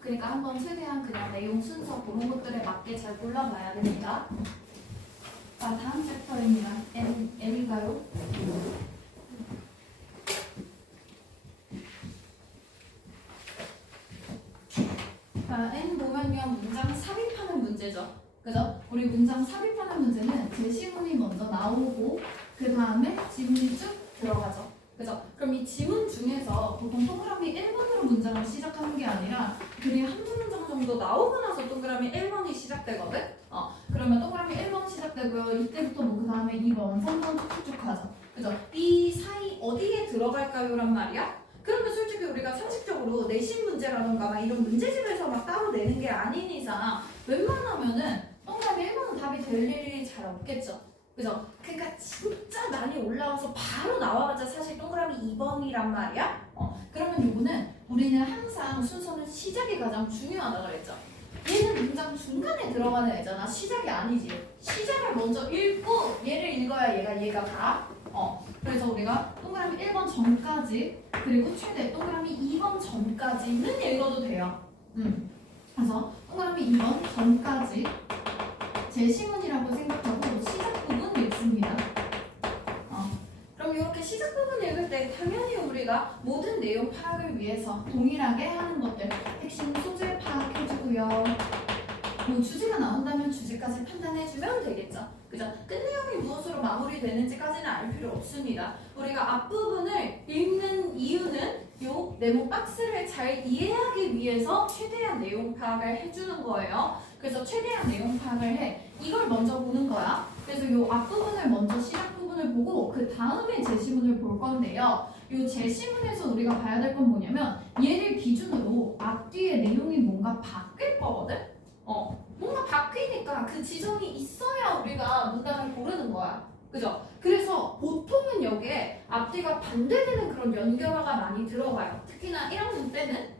그러니까 한번 최대한 그냥 내용 순서 그런 것들에 맞게 잘 골라봐야 됩니다. 다음 챕터입니다. M인가요? N 보면요 문장 삽입하는 문제죠. 그죠? 우리 문장 삽입하는 문제는 제시문이 먼저 나오고 그 다음에 지문이 쭉 들어가죠. 그죠? 그럼 이 지문 중에서 보통 동그라미 1번으로 문장을 시작하는 게 아니라 글이 한두 문장 정도 나오고 나서 동그라미 1번이 시작되거든? 그러면 동그라미 1번 시작되고요. 이때부터 뭐 그 다음에 2번, 3번 쭉쭉쭉 하죠. 그죠? 이 사이 어디에 들어갈까요? 란 말이야? 그런데 솔직히 우리가 상식적으로 내신 문제라던가 막 이런 문제집에서 막 따로 내는 게 아닌 이상 웬만하면은 동그라미 1번은 답이 될 일이 잘 없겠죠. 그죠? 그러니까 진짜 많이 올라와서 바로 나와봤자 사실 동그라미 2번이란 말이야. 그러면 이거는 우리는 항상 순서는 시작이 가장 중요하다 그랬죠. 얘는 문장 중간에 들어가는 애잖아. 시작이 아니지. 시작을 먼저 읽고 얘를 읽어야 얘가 가. 그래서 우리가 동그라미 1번 전까지 그리고 최대 동그라미 2번 전까지는 읽어도 돼요. 그래서 동그라미 2번 전까지 제시문이라고 생각하고 시작 부분 읽습니다. 그럼 이렇게 시작 부분 읽을 때 당연히 우리가 모든 내용 파악을 위해서 동일하게 하는 것들 핵심 소재 파악해주고요. 뭐 주제가 나온다면 주제까지 판단해주면 되겠죠. 그죠? 끝내용이 무엇으로 마무리되는지까지는 알 필요 없습니다. 우리가 앞부분을 읽는 이유는 요 네모 박스를 잘 이해하기 위해서 최대한 내용 파악을 해주는 거예요. 그래서 최대한 내용 파악을 해. 이걸 먼저 보는 거야. 그래서 요 앞부분을 먼저 시작 부분을 보고 그 다음에 제시문을 볼 건데요. 요 제시문에서 우리가 봐야 될 건 뭐냐면 얘를 기준으로 앞뒤의 내용이 뭔가 바뀔 거거든? 뭔가 바뀌니까 그 지점이 있어야 우리가 문단을 고르는 거야. 그죠? 그래서 보통은 여기에 앞뒤가 반대되는 그런 연결어가 많이 들어가요. 특히나 1학년 때는.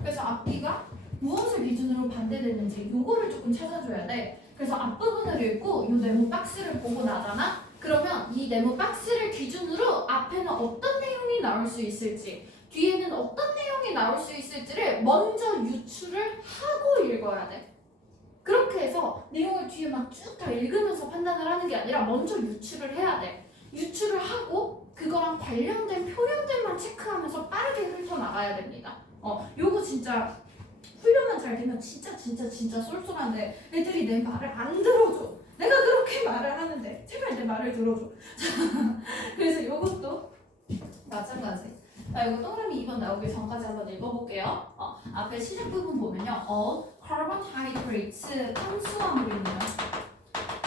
그래서 앞뒤가 무엇을 기준으로 반대되는지 요거를 조금 찾아줘야 돼. 그래서 앞부분을 읽고 요 네모 박스를 보고 나잖아? 그러면 이 네모 박스를 기준으로 앞에는 어떤 내용이 나올 수 있을지 뒤에는 어떤 내용이 나올 수 있을지를 먼저 유추를 하고 읽어야 돼. 그렇게 해서 내용을 뒤에 막 쭉 다 읽으면서 판단을 하는 게 아니라 먼저 유추를 해야 돼. 유추를 하고 그거랑 관련된 표현들만 체크하면서 빠르게 훑어나가야 됩니다. 요거 진짜 훈련만 잘 되면 진짜 쏠쏠한데 애들이 내 말을 안 들어줘. 내가 그렇게 말을 하는데 제발 내 말을 들어줘. 그래서 요것도 마찬가지. 자, 이거 동그라미 2번 나오기 전까지 한번 읽어볼게요. 앞에 시작 부분 보면요. carbohydrates, 탄수화물이네요.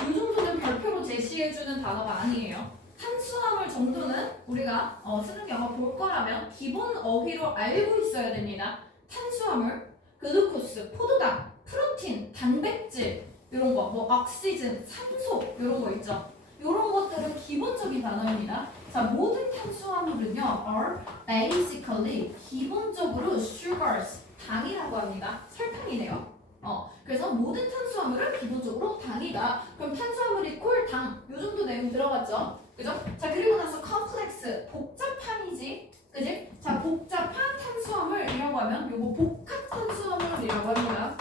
이 정도는 별표로 제시해주는 단어가 아니에요. 탄수화물 정도는 우리가 쓰는 경우 볼 거라면 기본 어휘로 알고 있어야 됩니다. 탄수화물, 글루코스, 포도당, 프로틴, 단백질 이런 거, 뭐 억시즌, 산소 이런 거 있죠. 이런 것들은 기본적인 단어입니다. 자, 모든 탄수화물은요, are basically 기본적으로 sugars, 당이라고 합니다. 설탕이네요. 그래서 모든 탄수화물은 기본적으로 당이다. 그럼 탄수화물이 콜, 당, 요 정도 내용 들어갔죠? 그죠? 자, 그리고 나서 complex, 복잡한이지. 그지? 자, 복잡한 탄수화물이라고 하면 요거 복합 탄수화물이라고 합니다.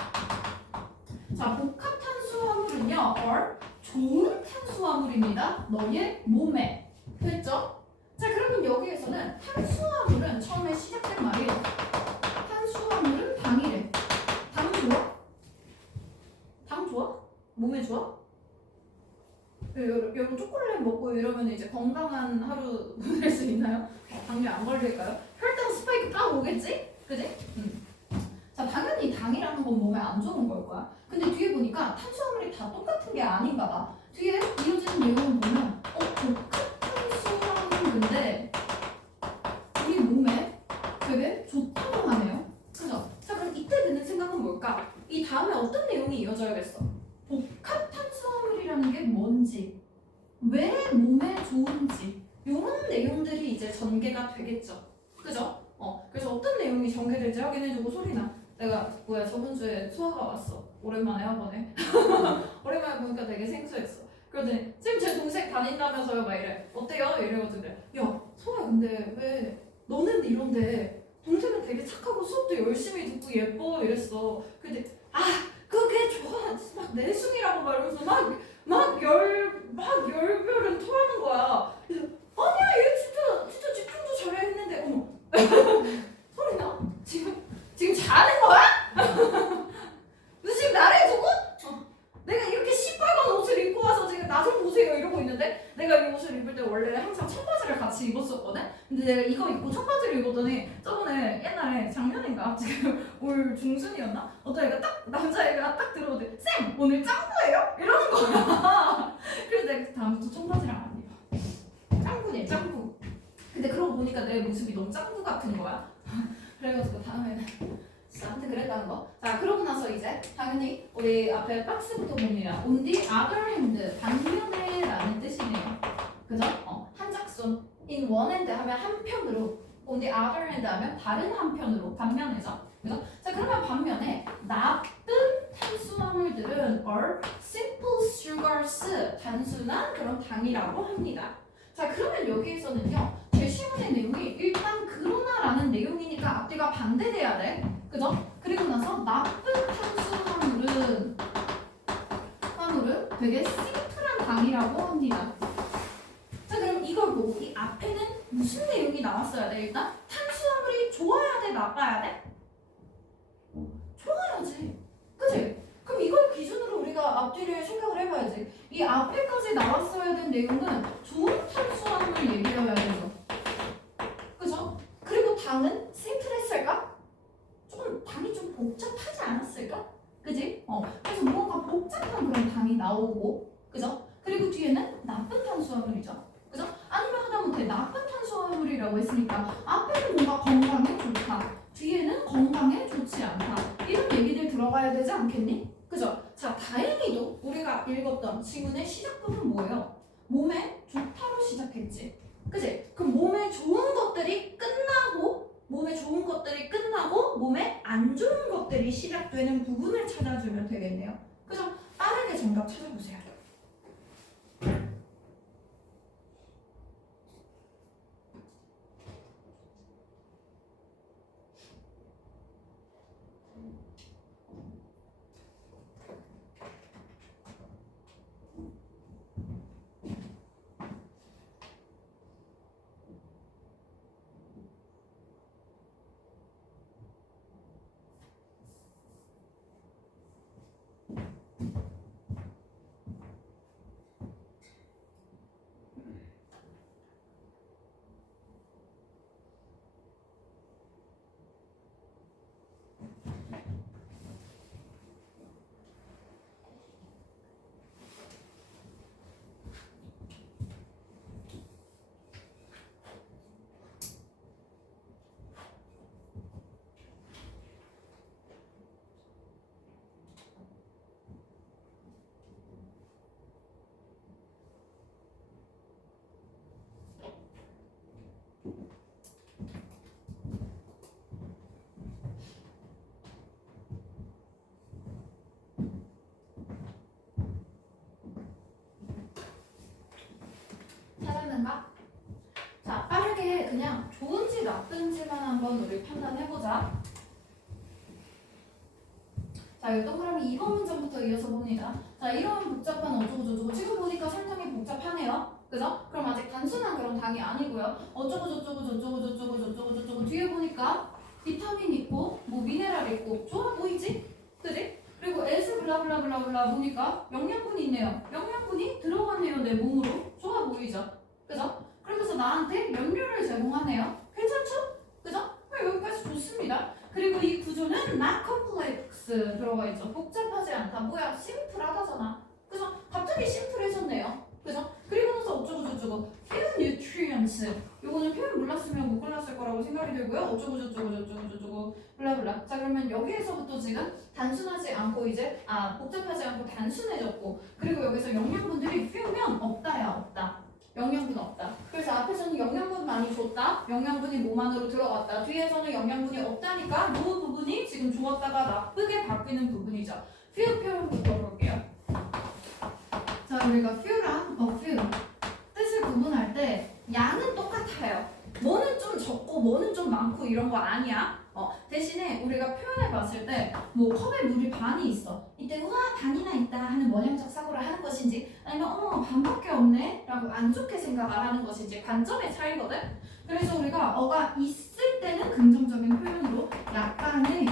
자, 복합 탄수화물은요, are 좋은 탄수화물입니다. 너의 몸에. 됐죠? 자, 그러면 여기에서는 탄수화물은 처음에 시작된 말이 탄수화물은 당이래. 당 좋아? 당 좋아? 몸에 좋아? 여러분 초콜릿 먹고 이러면 이제 건강한 하루 보낼 수 있나요? 당뇨 안 걸릴까요? 혈당 스파이크 딱 오겠지? 그지? 자, 당연히 당이라는 건 몸에 안 좋은 걸 거야. 근데 뒤에 보니까 탄수화물이 다 똑같은 게 아닌가 봐. 뒤에 이어지는 내용을 보면 복합 탄수화물인데 우리 몸에 되게 좋다고 하네요. 그죠? 자, 그럼 이때 드는 생각은 뭘까? 이 다음에 어떤 내용이 이어져야겠어? 복합 탄수화물이라는 게 뭔지, 왜 몸에 좋은지 이런 내용들이 이제 전개가 되겠죠. 그죠? 그래서 어떤 내용이 전개될지 확인해주고 소리나. 내가 뭐야 저번 주에 수아가 왔어. 오랜만에 학원에. 오랜만에 보니까 되게 생소했어. 그러더니 지금 제 동생 다닌다면서요 막 이래. 어때요? 이래가지고 그래. 야 소아야 근데 왜 너는 이런데 동생은 되게 착하고 수업도 열심히 듣고 예뻐 이랬어. 근데 그게 좋아. 막 내숭이라고 말하면서 막 열별은 토하는 거야. 그래서 아니야 얘 진짜 집중도 잘해 했는데 어머 소리나? 지금 잘하는 거야? 너 지금 나를 두고? 내가 이렇게 시뻘건 옷을 입고 와서 지금 나 좀 보세요 이러고 있는데 내가 이 옷을 입을 때 원래 항상 청바지를 같이 입었었거든? 근데 내가 이거 입고 청바지를 입었더니 저번에 옛날에 작년인가 지금 올 중순이었나? 어떤 애가 딱 남자애가 딱 들어오더니 쌤 오늘 짱구예요? 이러는 거야. 그래서 내가 다음부터 청바지랑 안 입어. 짱구네 짱구. 근데 그러고 보니까 내 모습이 너무 짱구 같은 거야. 그래가지고 다음에는 아무튼 그랬다는 거. 자, 그러고 나서 이제 당연히 우리 앞에 박스부터 봅니다. On the other hand, 반면에 라는 뜻이네요. 그죠? 한작손 in one hand 하면 한편으로, on the other hand 하면 다른 한편으로, 반면에죠. 그죠? 자, 그러면 반면에 나쁜 탄수화물들은 are simple sugars, 단순한 그런 당이라고 합니다. 자, 그러면 여기에서는요, 제시문의 내용이 일단 그러나라는 내용이니까 앞뒤가 반대돼야 돼. 그죠? 그리고 나서 나쁜 탄수화물은 되게 심플한 당이라고 합니다. 자, 그럼 이걸 보고 이 앞에는 무슨 내용이 나왔어야 돼? 일단 탄수화물이 좋아야 돼? 나빠야 돼? 좋아야지. 그치? 그럼 이걸 기준으로 우리가 앞뒤를 생각을 해봐야지. 이 앞에까지 나왔어야 된 내용은 좋은 탄수화물 얘기여야 되죠. 그죠? 그리고 당은 심플했을까? 당이 좀 복잡하지 않았을까? 그지? 그래서 무언가 복잡한 그런 당이 나오고, 그죠? 그리고 뒤에는 나쁜 탄수화물이죠. 그죠? 아니면 하다못해 나쁜 탄수화물이라고 했으니까 앞에는 뭔가 건강에 좋다, 뒤에는 건강에 좋지 않다. 이런 얘기들 들어가야 되지 않겠니? 그죠? 자, 다행히도 우리가 읽었던 지문의 시작부는 뭐예요? 몸에 좋다로 시작했지. 그지? 그럼 몸에 좋은 것들이 끝나고 몸에 안 좋은 것들이 시작되는 부분을 찾아주면 되겠네요. 그죠? 빠르게 정답 찾아보세요. 나쁜지만 한번 우리 판단해보자. 자, 이 동그라미 2번 문장부터 이어서 봅니다. 자, 이런 복잡한 어쩌고저쩌고 지금 보니까 설탕이 복잡하네요. 그죠? 그럼 아직 단순한 그런 당이 아니고요. 어쩌고저쩌고 뒤에 보니까 비타민 있고 뭐 미네랄 있고 좋아 보이지? 그지? 그리고 S 블라블라블라블라 보니까 영양분이 있네요. 영양분이 들어갔네요. 내 몸으로. 좋아 보이죠? 그죠? 그러면서 나한테 연료를 제공하네요. 괜찮죠? 그죠? 여기까지 좋습니다. 그리고 이 구조는 not complex 들어가 있죠. 복잡하지 않다. 뭐야? 심플하다잖아. 그죠? 갑자기 심플해졌네요. 그죠? 그리고 나서 어쩌고저쩌고 few nutrients 요거는 표현 몰랐으면 못 골랐을 거라고 생각이 들고요. 어쩌고저쩌고 블라블라. 자, 그러면 여기에서부터 지금 단순하지 않고 이제 복잡하지 않고 단순해졌고, 그리고 여기서 영양분들이 few면 없다야 없다. 영양분 없다. 그래서 앞에서는 영양분 많이 줬다. 영양분이 몸 안으로 들어갔다. 뒤에서는 영양분이 없다니까 이 부분이 지금 좋았다가 나쁘게 바뀌는 부분이죠. few 표현부터 볼게요. 자, 우리가 few랑 few 뜻을 구분할 때 양은 똑같아요. 뭐는 좀 적고 뭐는 좀 많고 이런 거 아니야. 대신에 우리가 표현해 봤을 때 뭐 컵에 물이 반이 있어. 이때 우와 반이나 있다 하는 원형적 사고를 하는 것인지, 아니면 어머 반밖에 없네 라고 안 좋게 생각을 하는 것인지 관점의 차이거든. 그래서 우리가 어가 있을 때는 긍정적인 표현으로 약간의,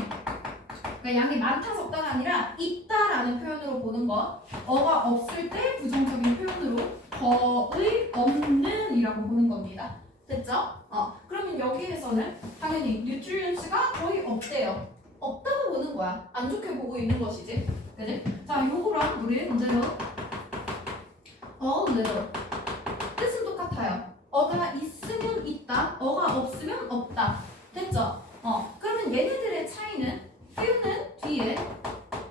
그러니까 양이 많다 적다가 아니라 있다라는 표현으로 보는 거, 어가 없을 때 부정적인 표현으로 거의 없는 이라고 보는 겁니다. 됐죠? 그러면 여기에서는 당연히 nutrients가 거의 없대요. 없다고 보는 거야. 안 좋게 보고 있는 것이지. 그지? 자, 요거랑 우리 문제로 a little 뜻은 똑같아요. 어가 있으면 있다, 어가 없으면 없다. 됐죠? 그러면 얘네들의 차이는 few는 뒤에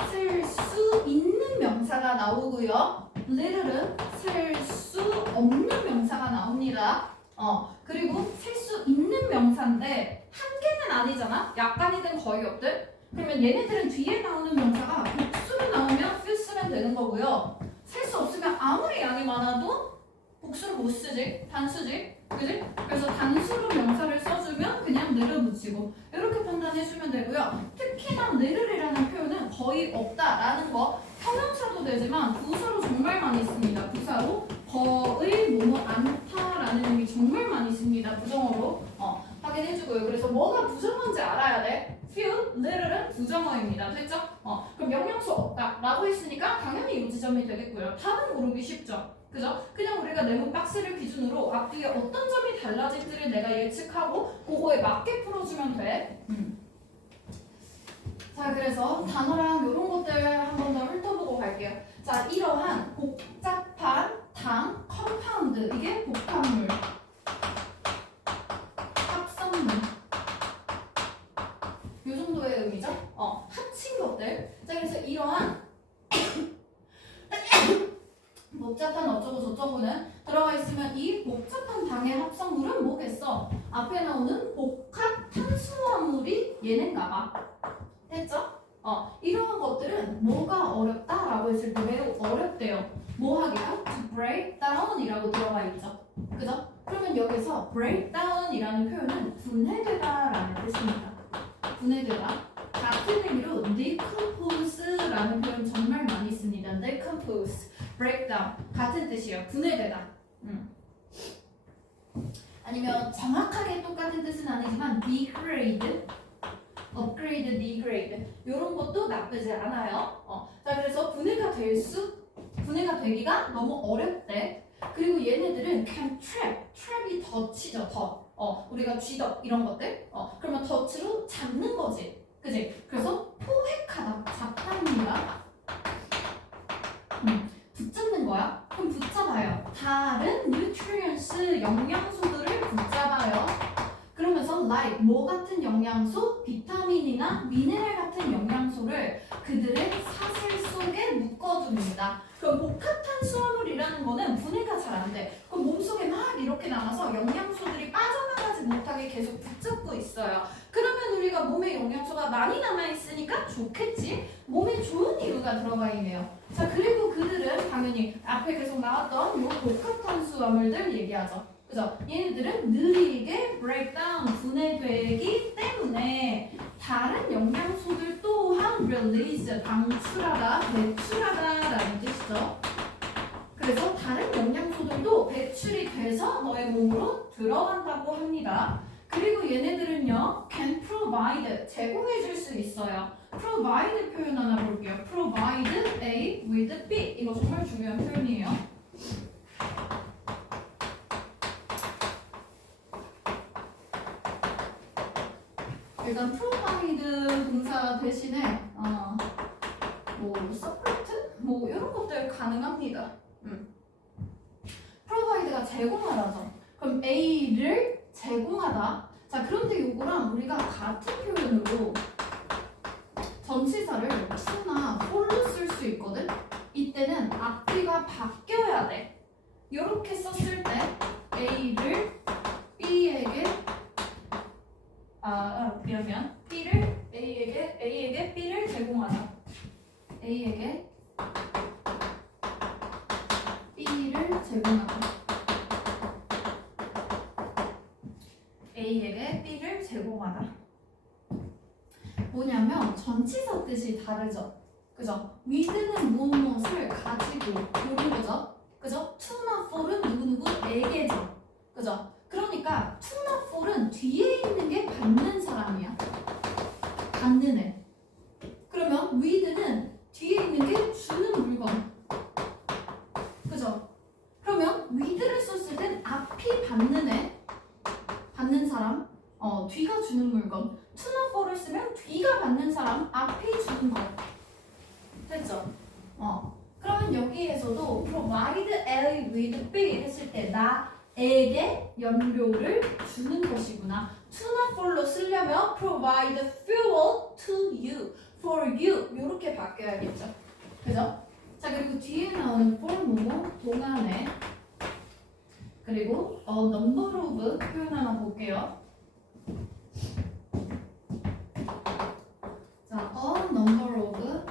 쓸 수 있는 명사가 나오고요. little은 쓸 수 없는 명사가 나옵니다. 그리고 쓸 수 있는 명사인데 한 개는 아니잖아. 약간이든 거의 없든. 그러면 얘네들은 뒤에 나오는 명사가 복수로 나오면 few 쓰면 되는 거고요. 쓸 수 없으면 아무리 양이 많아도 복수로 못 쓰지. 단수지. 그지? 그래서 단수로 명사를 써주면 그냥 내려붙이고 이렇게 판단해주면 되고요. 특히나 little이라는 표현은 거의 없다라는 거, 형용사도 되지만 부사로 정말 많이 씁니다. 부사로 거의 뭐뭐 않다라는 의미 정말 많이 씁니다. 부정어로 확인해주고요. 그래서 뭐가 부정어인지 알아야 돼. few, little은 부정어입니다. 됐죠? 그럼 영양소 없다라고 했으니까 당연히 이 지점이 되겠고요. 답은 고르기 쉽죠. 그죠? 그냥 우리가 네모 박스를 기준으로 앞뒤에 어떤 점이 달라질지를 내가 예측하고 그거에 맞게 풀어주면 돼. 자, 그래서 단어랑 이런 것들 한 번 더 훑어보고 갈게요. 자, 이러한 복잡한 당, 컴파운드, 이게 복합물, 합성물, 요 정도의 의미죠? 합친 것들. 자, 그래서 이러한 복잡한 어쩌고 저쩌고는 들어가 있으면 이 복잡한 당의 합성물은 뭐겠어? 앞에 나오는 복합 탄수화물이 얘네인가 봐. 됐죠? 이러한 것들은 뭐가 어렵다라고 했을 때 매우 어렵대요. 뭐 하게요? To break down 이라고 들어가 있죠. 그죠? 그러면 여기서 break down 이라는 표현은 분해되다 라는 뜻입니다. 분해되다. 같은 의미로 decompose 라는 표현 정말 많이 씁니다. decompose, break down 같은 뜻이에요. 분해되다. 아니면 정확하게 똑같은 뜻은 아니지만 degrade, upgrade, degrade 이런 것도 나쁘지 않아요. 자, 그래서 분해가 되기가 너무 어렵대. 그리고 얘네들은 can trap이 덫이죠. 덫. 우리가 쥐덫 이런 것들. 그러면 덫으로 잡는 거지. 그지? 그래서 포획하다, 잡다입니다. 붙잡는 거야? 그럼 붙잡아요. 다른 nutrients, 영양소들을 붙잡아요. 그러면서 like, 뭐 같은 영양소, 비타민이나 미네랄 같은 영양소를 그들의 사슬 속에 묶어둡니다. 그럼 복합탄수화물이라는 거는 분해가 잘 안 돼. 그럼 몸속에 막 이렇게 남아서 영양소들이 빠져나가지 못하게 계속 붙잡고 있어요. 그러면 우리가 몸에 영양소가 많이 남아있으니까 좋겠지? 몸에 좋은 이유가 들어가 있네요. 자, 그리고 그들은 당연히 앞에 계속 나왔던 요 복합탄수화물들 얘기하죠. 그죠? 얘네들은 느리게 breakdown 분해되기 때문에 다른 영양소들 또한 release 방출하다, 배출하다라는 뜻이죠. 그래서 다른 영양소들도 배출이 돼서 너의 몸으로 들어간다고 합니다. 그리고 얘네들은요, can provide, 제공해줄 수 있어요. provide 표현 하나 볼게요. provide A with B. 이거 정말 중요한 표현이에요. 일단 provide 동사 대신에 뭐 support? 뭐 이런 것들 가능합니다. provide가 제공하다죠. 그럼 A를 제공하다. 자, 그런데 요거랑 우리가 같은 표현으로 전치사를 to나 for로 쓸 수 있거든. 이때는 앞뒤가 바뀌어야 돼. 요렇게 썼을 때 A를 B에게 그러면 B를 A에게 B를 제공하다. A에게 B를 제공하다. A에게 B를 제공하다. 뭐냐면 전치사 뜻이 다르죠. 그죠? with는 무엇을 가지고 이런 거죠. 그죠? to나 for은 누구누구에게죠. 그죠? 그러니까 to나 for은 뒤에 있는 게 받는 사람이야. 받는 애. 그러면 with는 뒤에 있는 게 주는 물건. 그죠? 그러면 with를 썼을 땐 앞이 받는 애, 받는 사람, 뒤가 주는 물건. to나 for를 쓰면 뒤가 받는 사람, 앞이 주는 것. 됐죠? 그러면 여기에서도 provide A with B 했을 때 나에게 연료를 주는 것이구나. to나 for로 쓰려면 provide fuel to you, for you 이렇게 바뀌어야겠죠. 그죠? 자, 그리고 뒤에 나오는 for 뭐뭐 동안에 그리고 number of 표현 하나 볼게요. 자, number of the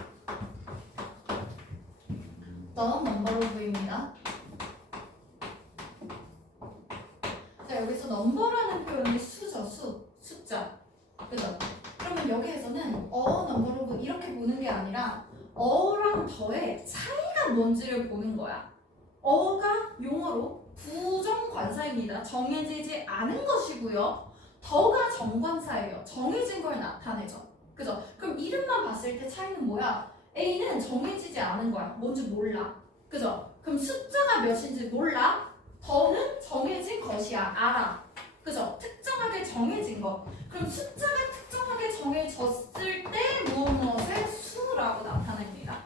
number of입니다. 자, 여기서 number라는 표현이 수죠, 숫자. 그죠? 그러면 여기에서는 number of 이렇게 보는 게 아니라 어랑 더의 차이가 뭔지를 보는 거야. 어가 용어로 부정관사입니다. 정해지지 않은 것이고요. 더가 정관사예요. 정해진 걸 나타내죠. 그죠? 그럼 이름만 봤을 때 차이는 뭐야? A는 정해지지 않은 거야. 뭔지 몰라. 그죠? 그럼 숫자가 몇인지 몰라. 더는 정해진 것이야. 알아. 그죠? 특정하게 정해진 것. 그럼 숫자가 특정하게 정해졌을 때 무엇의 수라고 나타냅니다.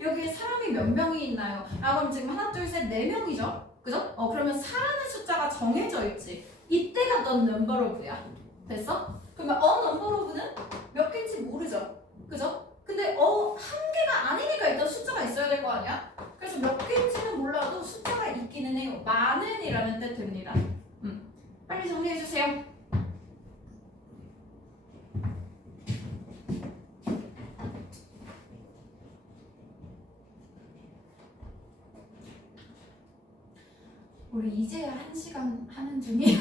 여기에 사람이 몇 명이 있나요? 그럼 지금 하나, 둘, 셋, 네 명이죠? 그죠? 그러면 사라는 숫자가 정해져 있지. 이때가 the number of야. 됐어? 그러면 number of는 몇 개인지 모르죠? 그죠? 근데 한 개가 아니니까 일단 숫자가 있어야 될 거 아니야? 그래서 몇 개인지는 몰라도 숫자가 있기는 해요. 많은이라는 뜻 됩니다. 빨리 정리해 주세요. 우리 이제야 1시간 하는 중이야.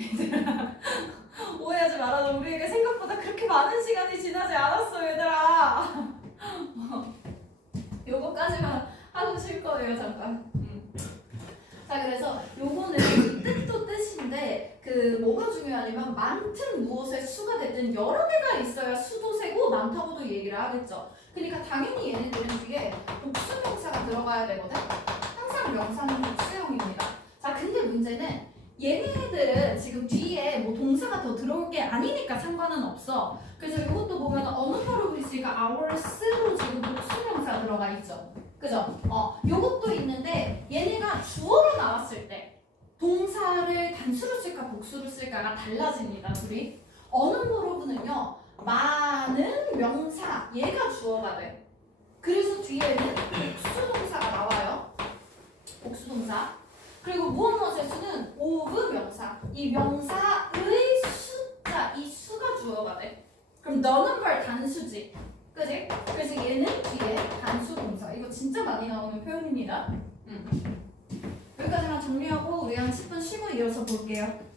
얘들아, 오해하지 말아. 우리에게 생각보다 그렇게 많은 시간이 지나지 않았어, 얘들아. 요거까지만 하고 쉴 거예요, 잠깐. 자, 그래서 요거는 이 뜻도 뜻인데 뭐가 중요하냐면 많든 무엇의 수가 됐든 여러 개가 있어야 수도 세고 많다고도 얘기를 하겠죠. 그러니까 당연히 얘네들은 뒤에 복수명사가 들어가야 되거든. 항상 명사는 복수형입니다. 자, 근데 문제는 얘네들은 지금 뒤에 뭐 동사가 더 들어올 게 아니니까 상관은 없어. 그래서 이것도 보면 어느 거로 있으니까 ours로 지금 복수명사 들어가 있죠. 그죠? 요것도 있는데 얘네가 주어로 나왔을 때 동사를 단수로 쓸까 복수로 쓸까가 달라집니다. 둘이. 어느 모로브는요 많은 명사 얘가 주어가 돼. 그래서 뒤에는 복수동사가 나와요. 복수동사. 그리고 무엇의 수는 of 명사. 이 명사의 숫자, 이 수가 주어가 돼. 그럼 너는 걸 단수지. 그지? 그래서 얘는 뒤에 단수 동사. 이거 진짜 많이 나오는 표현입니다. 여기까지만 정리하고 우리 한 10분 쉬고 이어서 볼게요.